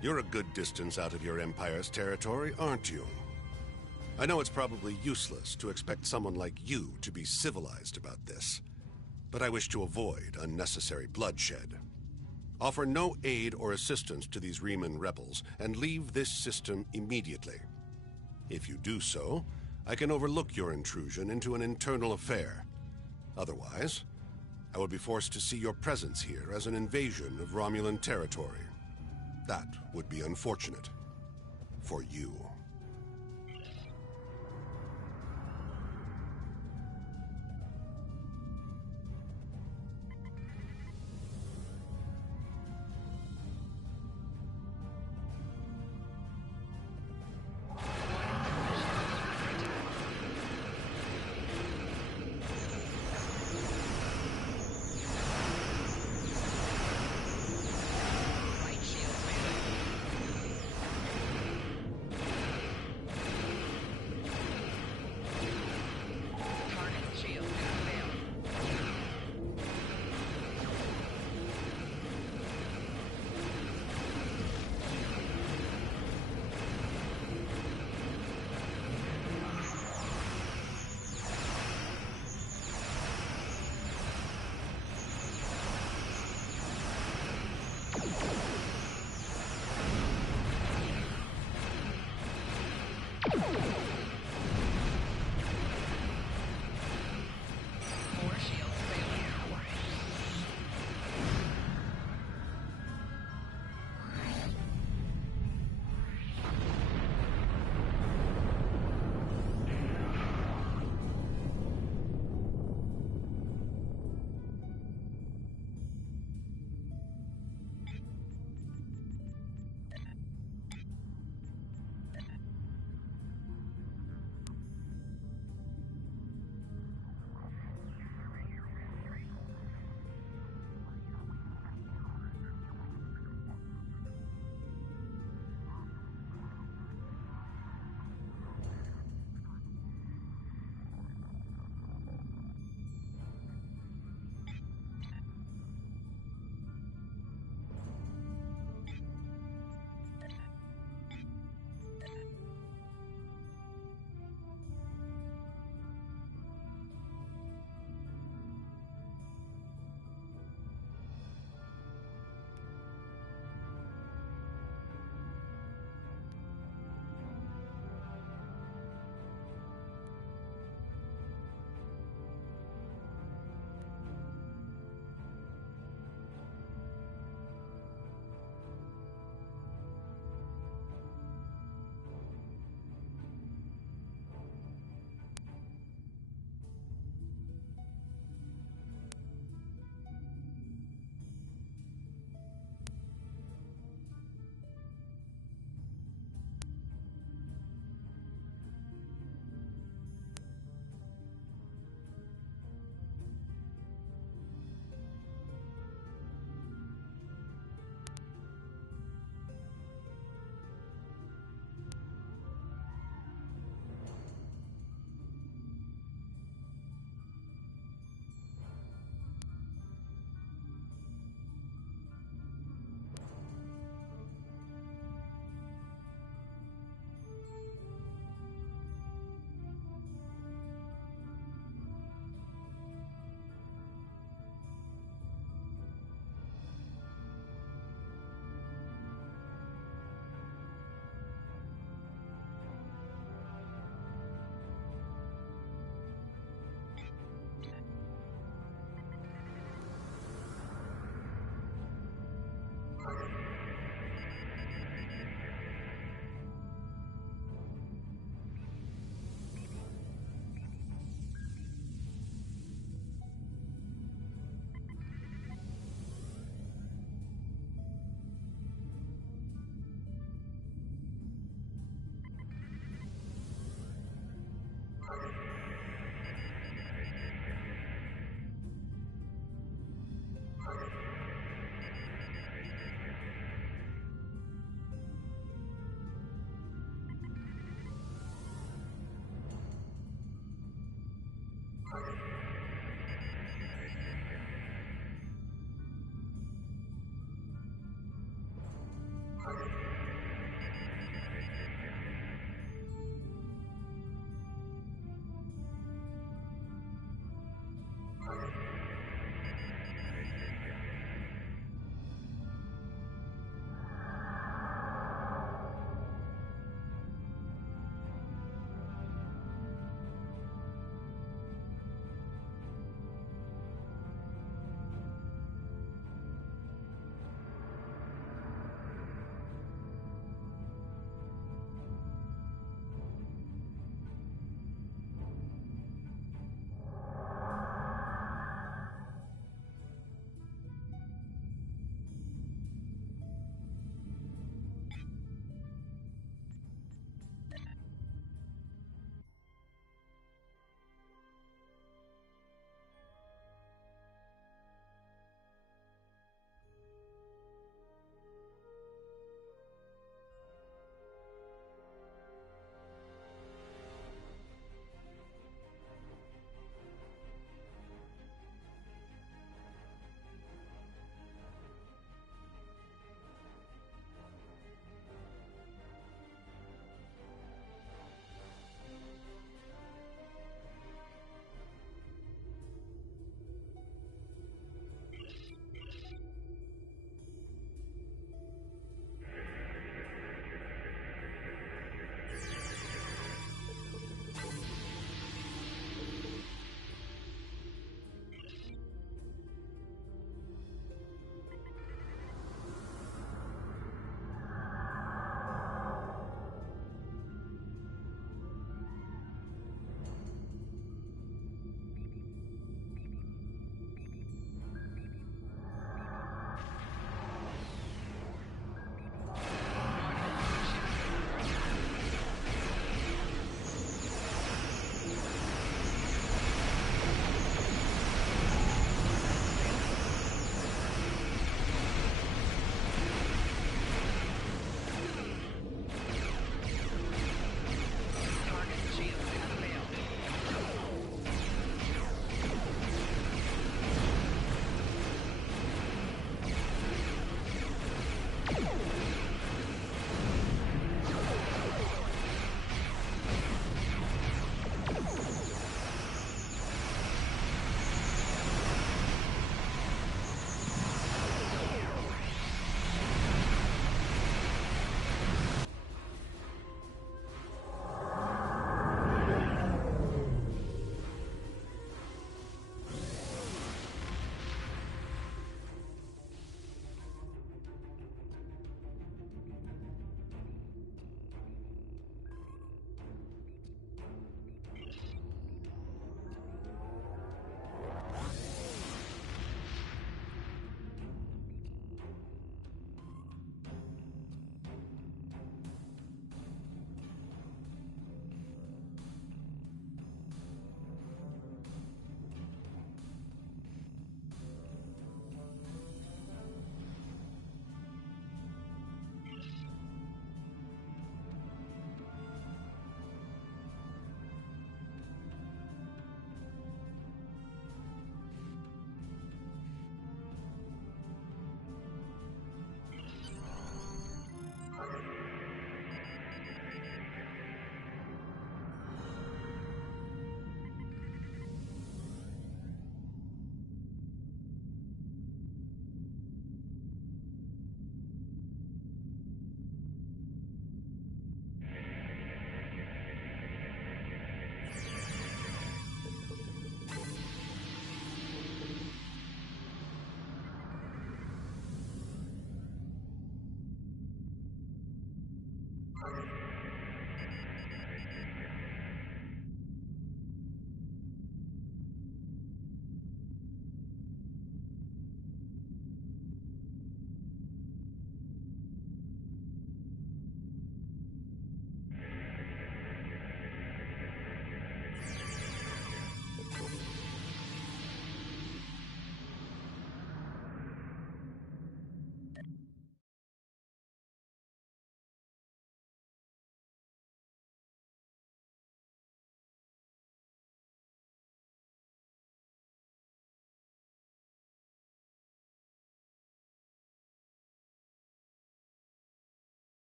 you're a good distance out of your Empire's territory, aren't you? I know it's probably useless to expect someone like you to be civilized about this, but I wish to avoid unnecessary bloodshed. Offer no aid or assistance to these Riemann rebels, and leave this system immediately. If you do so, I can overlook your intrusion into an internal affair. Otherwise, I would be forced to see your presence here as an invasion of Romulan territory. That would be unfortunate. For you.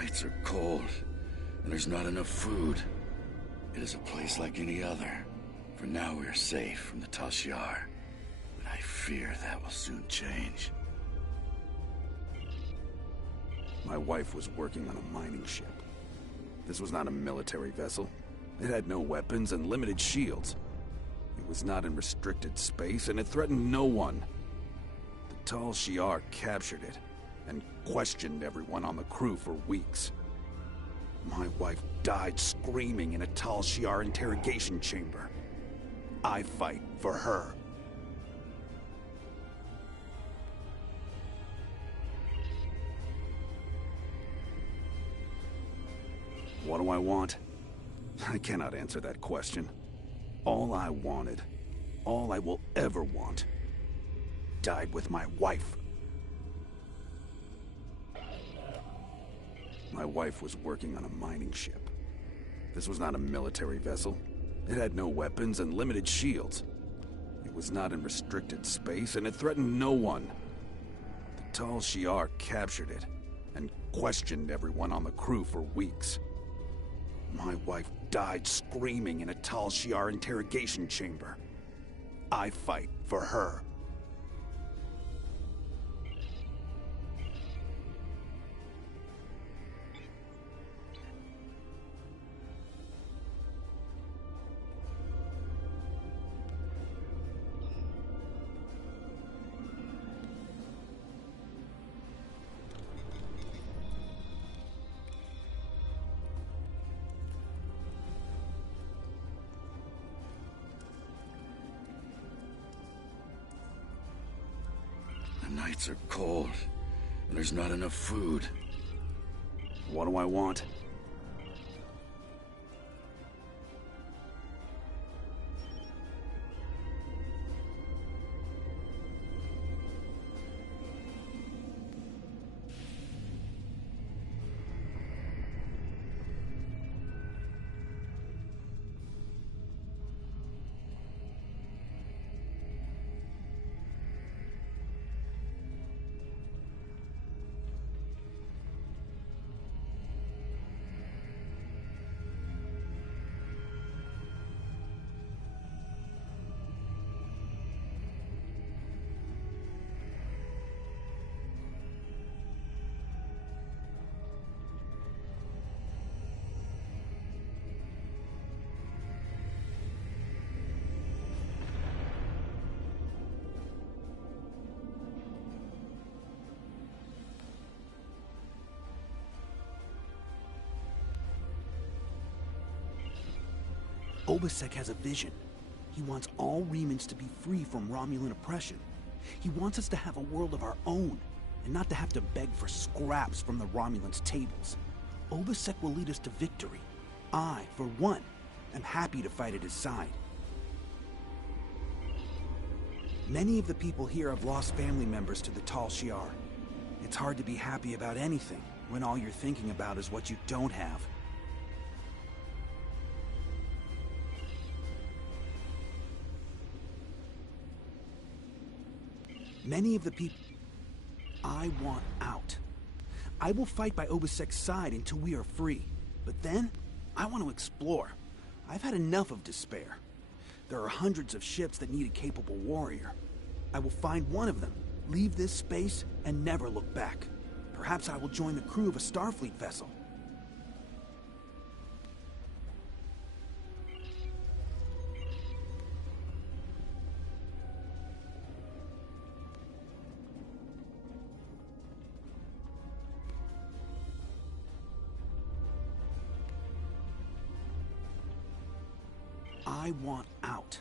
nights are cold, and there's not enough food. It is a place like any other. For now we are safe from the Tal Shiar, but I fear that will soon change. My wife was working on a mining ship. This was not a military vessel. It had no weapons and limited shields. It was not in restricted space, and it threatened no one. The Tal Shiar captured it, and questioned everyone on the crew for weeks. My wife died screaming in a Tal Shiar interrogation chamber. I fight for her. What do I want? I cannot answer that question. All I wanted, all I will ever want, died with my wife. My wife was working on a mining ship. This was not a military vessel. It had no weapons and limited shields. It was not in restricted space, and it threatened no one. The Tal Shiar captured it, and questioned everyone on the crew for weeks. My wife died screaming in a Tal Shiar interrogation chamber. I fight for her. The nights are cold, and there's not enough food. What do I want? Obasek has a vision. He wants all Remans to be free from Romulan oppression. He wants us to have a world of our own, and not to have to beg for scraps from the Romulans' tables. Obasek will lead us to victory. I, for one, am happy to fight at his side. Many of the people here have lost family members to the Tal Shiar. It's hard to be happy about anything when all you're thinking about is what you don't have. Many of the people... I want out. I will fight by Obasek's side until we are free. But then, I want to explore. I've had enough of despair. There are hundreds of ships that need a capable warrior. I will find one of them, leave this space, and never look back. Perhaps I will join the crew of a Starfleet vessel. I want out.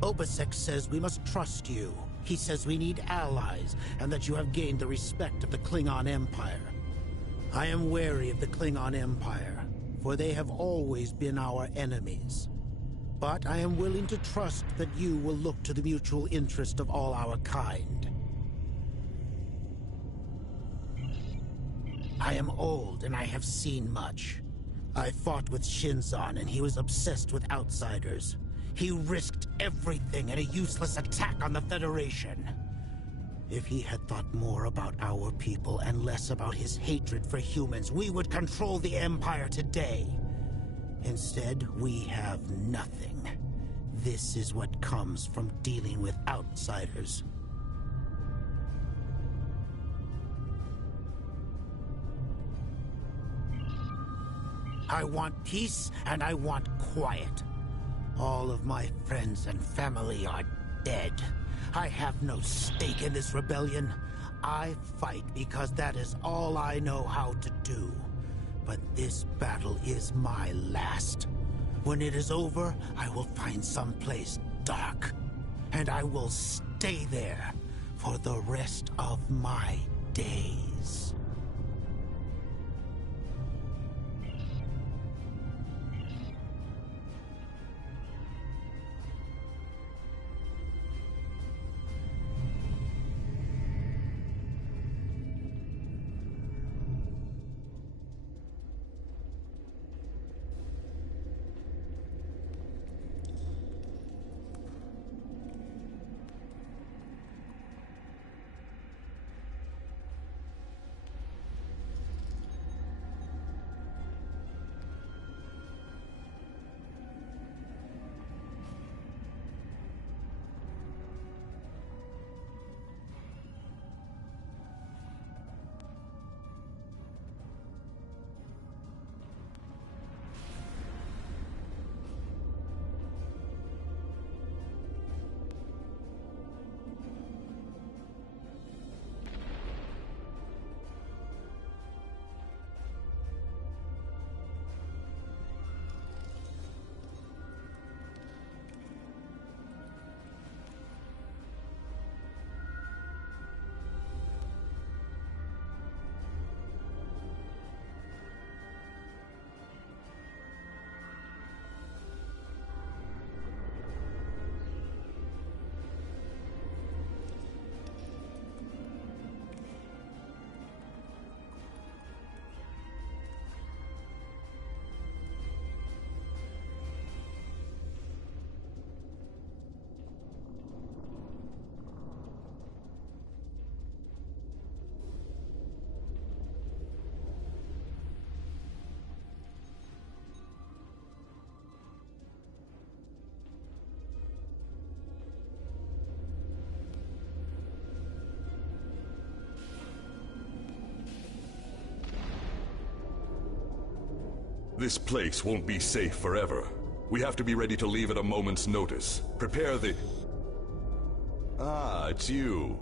Obasek says we must trust you. He says we need allies, and that you have gained the respect of the Klingon Empire. I am wary of the Klingon Empire, for they have always been our enemies. But I am willing to trust that you will look to the mutual interest of all our kind. I am old and I have seen much. I fought with Shinzon and he was obsessed with outsiders. He risked everything in a useless attack on the Federation. If he had thought more about our people and less about his hatred for humans, we would control the Empire today. Instead, we have nothing. This is what comes from dealing with outsiders. I want peace and I want quiet. All of my friends and family are dead. I have no stake in this rebellion. I fight because that is all I know how to do. But this battle is my last. When it is over, I will find some place dark. And I will stay there for the rest of my days. This place won't be safe forever. We have to be ready to leave at a moment's notice. Prepare the... Ah, it's you.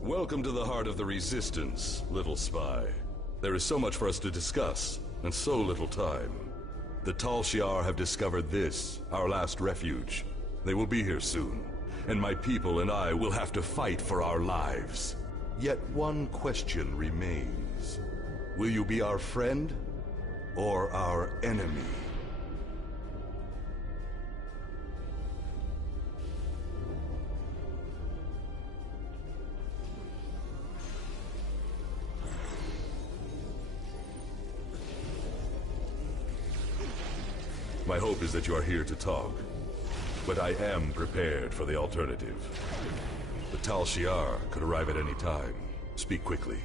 Welcome to the heart of the Resistance, little spy. There is so much for us to discuss, and so little time. The Tal Shiar have discovered this, our last refuge. They will be here soon, and my people and I will have to fight for our lives. Yet one question remains. Will you be our friend, or our enemy? My hope is that you are here to talk, but I am prepared for the alternative. The Tal Shiar could arrive at any time. Speak quickly.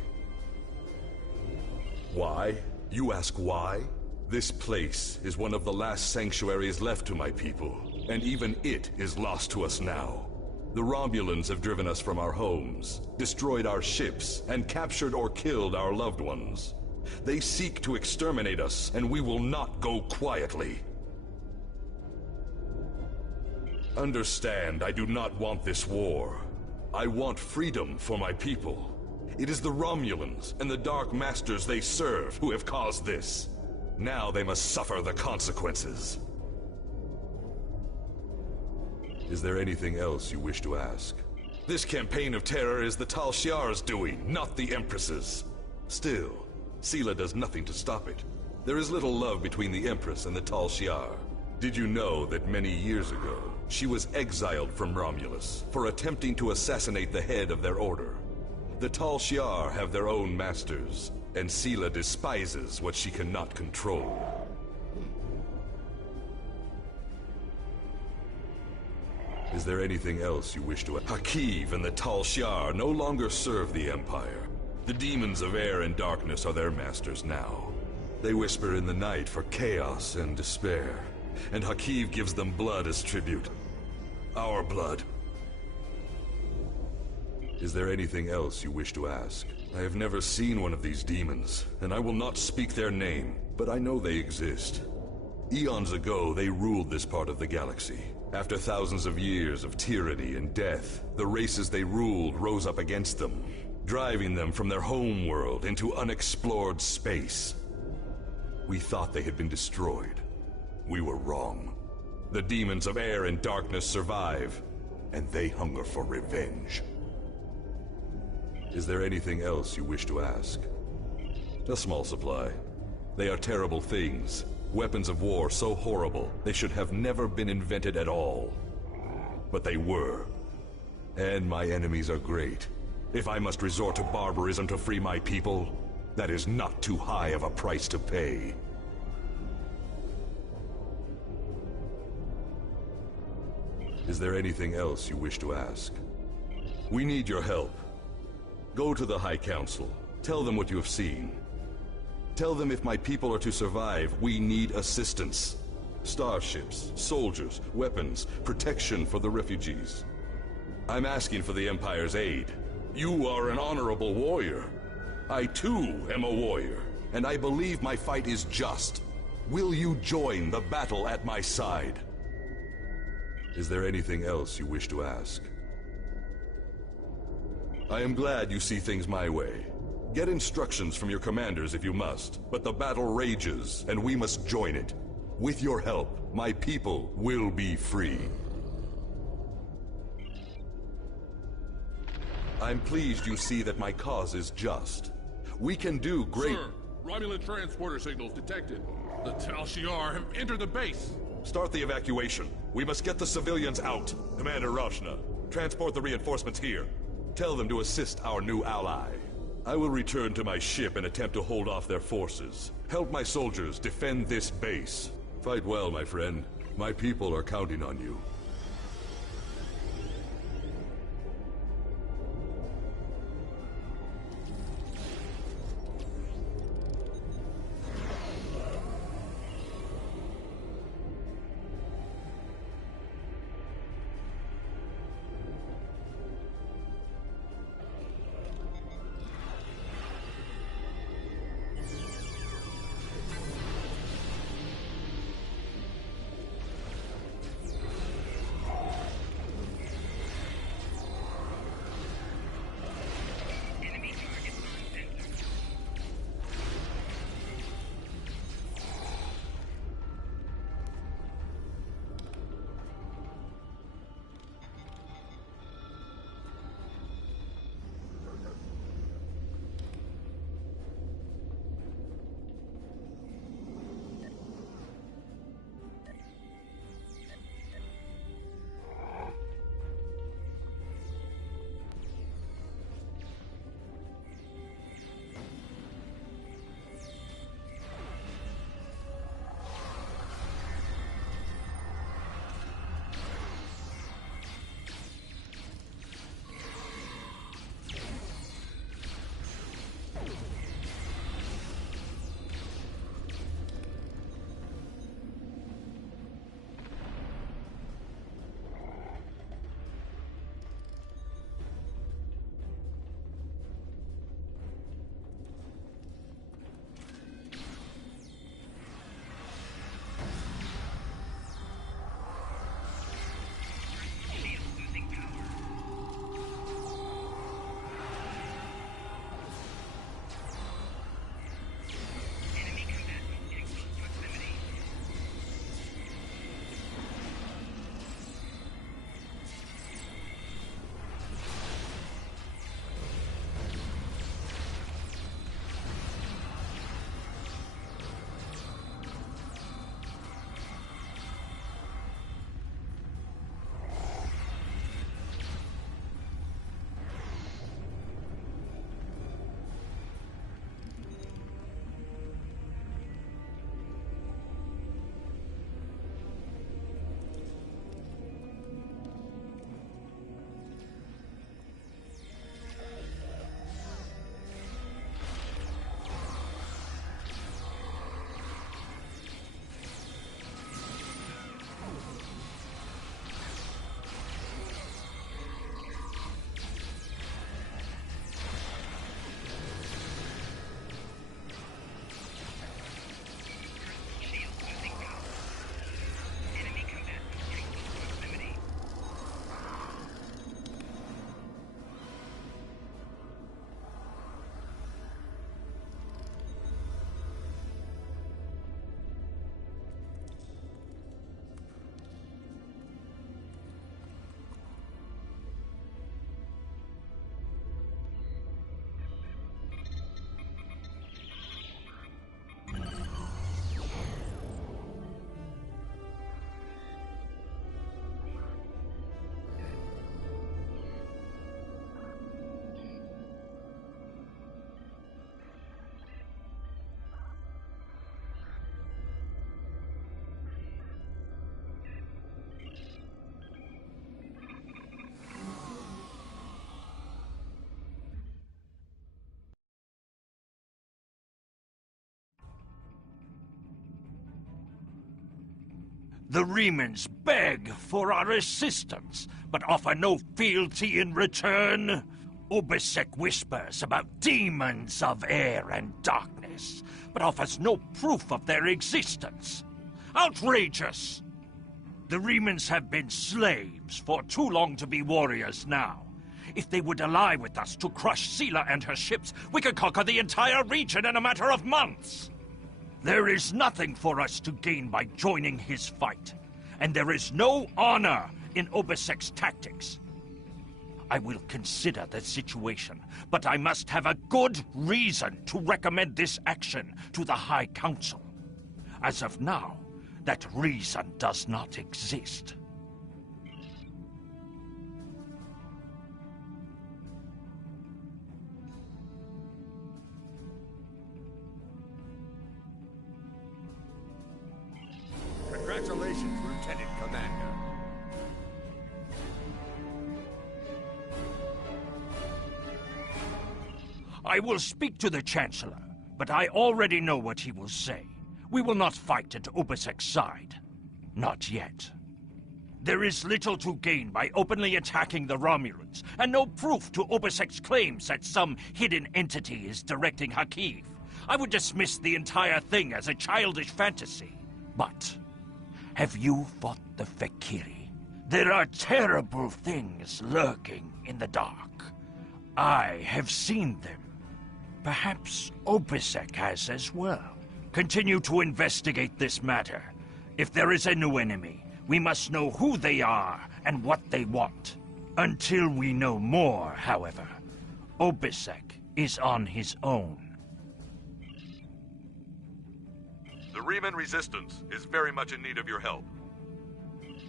Why? You ask why? This place is one of the last sanctuaries left to my people, and even it is lost to us now. The Romulans have driven us from our homes, destroyed our ships, and captured or killed our loved ones. They seek to exterminate us, and we will not go quietly. Understand, I do not want this war. I want freedom for my people. It is the Romulans and the Dark Masters they serve who have caused this. Now they must suffer the consequences. Is there anything else you wish to ask? This campaign of terror is the Tal Shiar's doing, not the Empress's. Still, Sela does nothing to stop it. There is little love between the Empress and the Tal Shiar. Did you know that many years ago, she was exiled from Romulus for attempting to assassinate the head of their order? The Tal Shiar have their own masters, and Sela despises what she cannot control. Is there anything else you wish to add? Hakiv and the Tal Shiar no longer serve the Empire. The demons of air and darkness are their masters now. They whisper in the night for chaos and despair, and Hakiv gives them blood as tribute. Our blood. Is there anything else you wish to ask? I have never seen one of these demons, and I will not speak their name, but I know they exist. Eons ago, they ruled this part of the galaxy. After thousands of years of tyranny and death, the races they ruled rose up against them, driving them from their home world into unexplored space. We thought they had been destroyed. We were wrong. The demons of air and darkness survive, and they hunger for revenge. Is there anything else you wish to ask? A small supply. They are terrible things. Weapons of war so horrible, they should have never been invented at all. But they were. And my enemies are great. If I must resort to barbarism to free my people, that is not too high of a price to pay. Is there anything else you wish to ask? We need your help. Go to the High Council. Tell them what you have seen. Tell them if my people are to survive, we need assistance. Starships, soldiers, weapons, protection for the refugees. I'm asking for the Empire's aid. You are an honorable warrior. I too am a warrior, and I believe my fight is just. Will you join the battle at my side? Is there anything else you wish to ask? I am glad you see things my way. Get instructions from your commanders if you must, but the battle rages, and we must join it. With your help, my people will be free. I'm pleased you see that my cause is just. We can do great— Sir, Romulan transporter signals detected. The Tal Shiar have entered the base. Start the evacuation. We must get the civilians out. Commander Rashna, transport the reinforcements here. Tell them to assist our new ally. I will return to my ship and attempt to hold off their forces. Help my soldiers defend this base. Fight well, my friend. My people are counting on you. The Remans beg for our assistance, but offer no fealty in return. Obisek whispers about demons of air and darkness, but offers no proof of their existence. Outrageous! The Remans have been slaves for too long to be warriors now. If they would ally with us to crush Sela and her ships, we could conquer the entire region in a matter of months. There is nothing for us to gain by joining his fight, and there is no honor in Obisek's tactics. I will consider the situation, but I must have a good reason to recommend this action to the High Council. As of now, that reason does not exist. Congratulations, Lieutenant Commander. I will speak to the Chancellor, but I already know what he will say. We will not fight at Obisek's side. Not yet. There is little to gain by openly attacking the Romulans, and no proof to Obisek's claims that some hidden entity is directing Hakiv. I would dismiss the entire thing as a childish fantasy. But have you fought the Fekiri? There are terrible things lurking in the dark. I have seen them. Perhaps Obisek has as well. Continue to investigate this matter. If there is a new enemy, we must know who they are and what they want. Until we know more, however, Obisek is on his own. The Reman Resistance is very much in need of your help.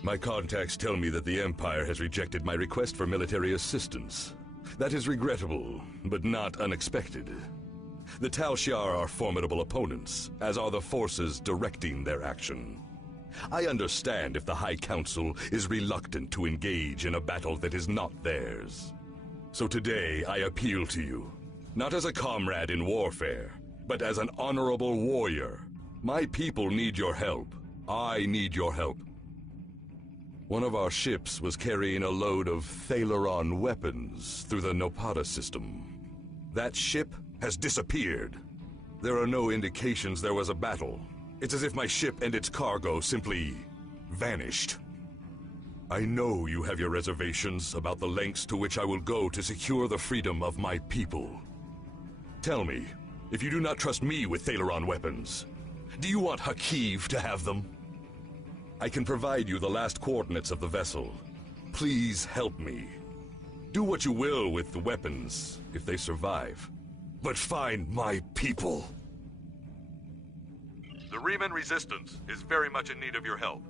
My contacts tell me that the Empire has rejected my request for military assistance. That is regrettable, but not unexpected. The Tal Shiar are formidable opponents, as are the forces directing their action. I understand if the High Council is reluctant to engage in a battle that is not theirs. So today I appeal to you, not as a comrade in warfare, but as an honorable warrior. My people need your help. I need your help. One of our ships was carrying a load of Thalaron weapons through the Nopata system. That ship has disappeared. There are no indications there was a battle. It's as if my ship and its cargo simply vanished. I know you have your reservations about the lengths to which I will go to secure the freedom of my people. Tell me, if you do not trust me with Thalaron weapons, do you want Hakiv to have them? I can provide you the last coordinates of the vessel. Please help me. Do what you will with the weapons, if they survive. But find my people. The Reman Resistance is very much in need of your help.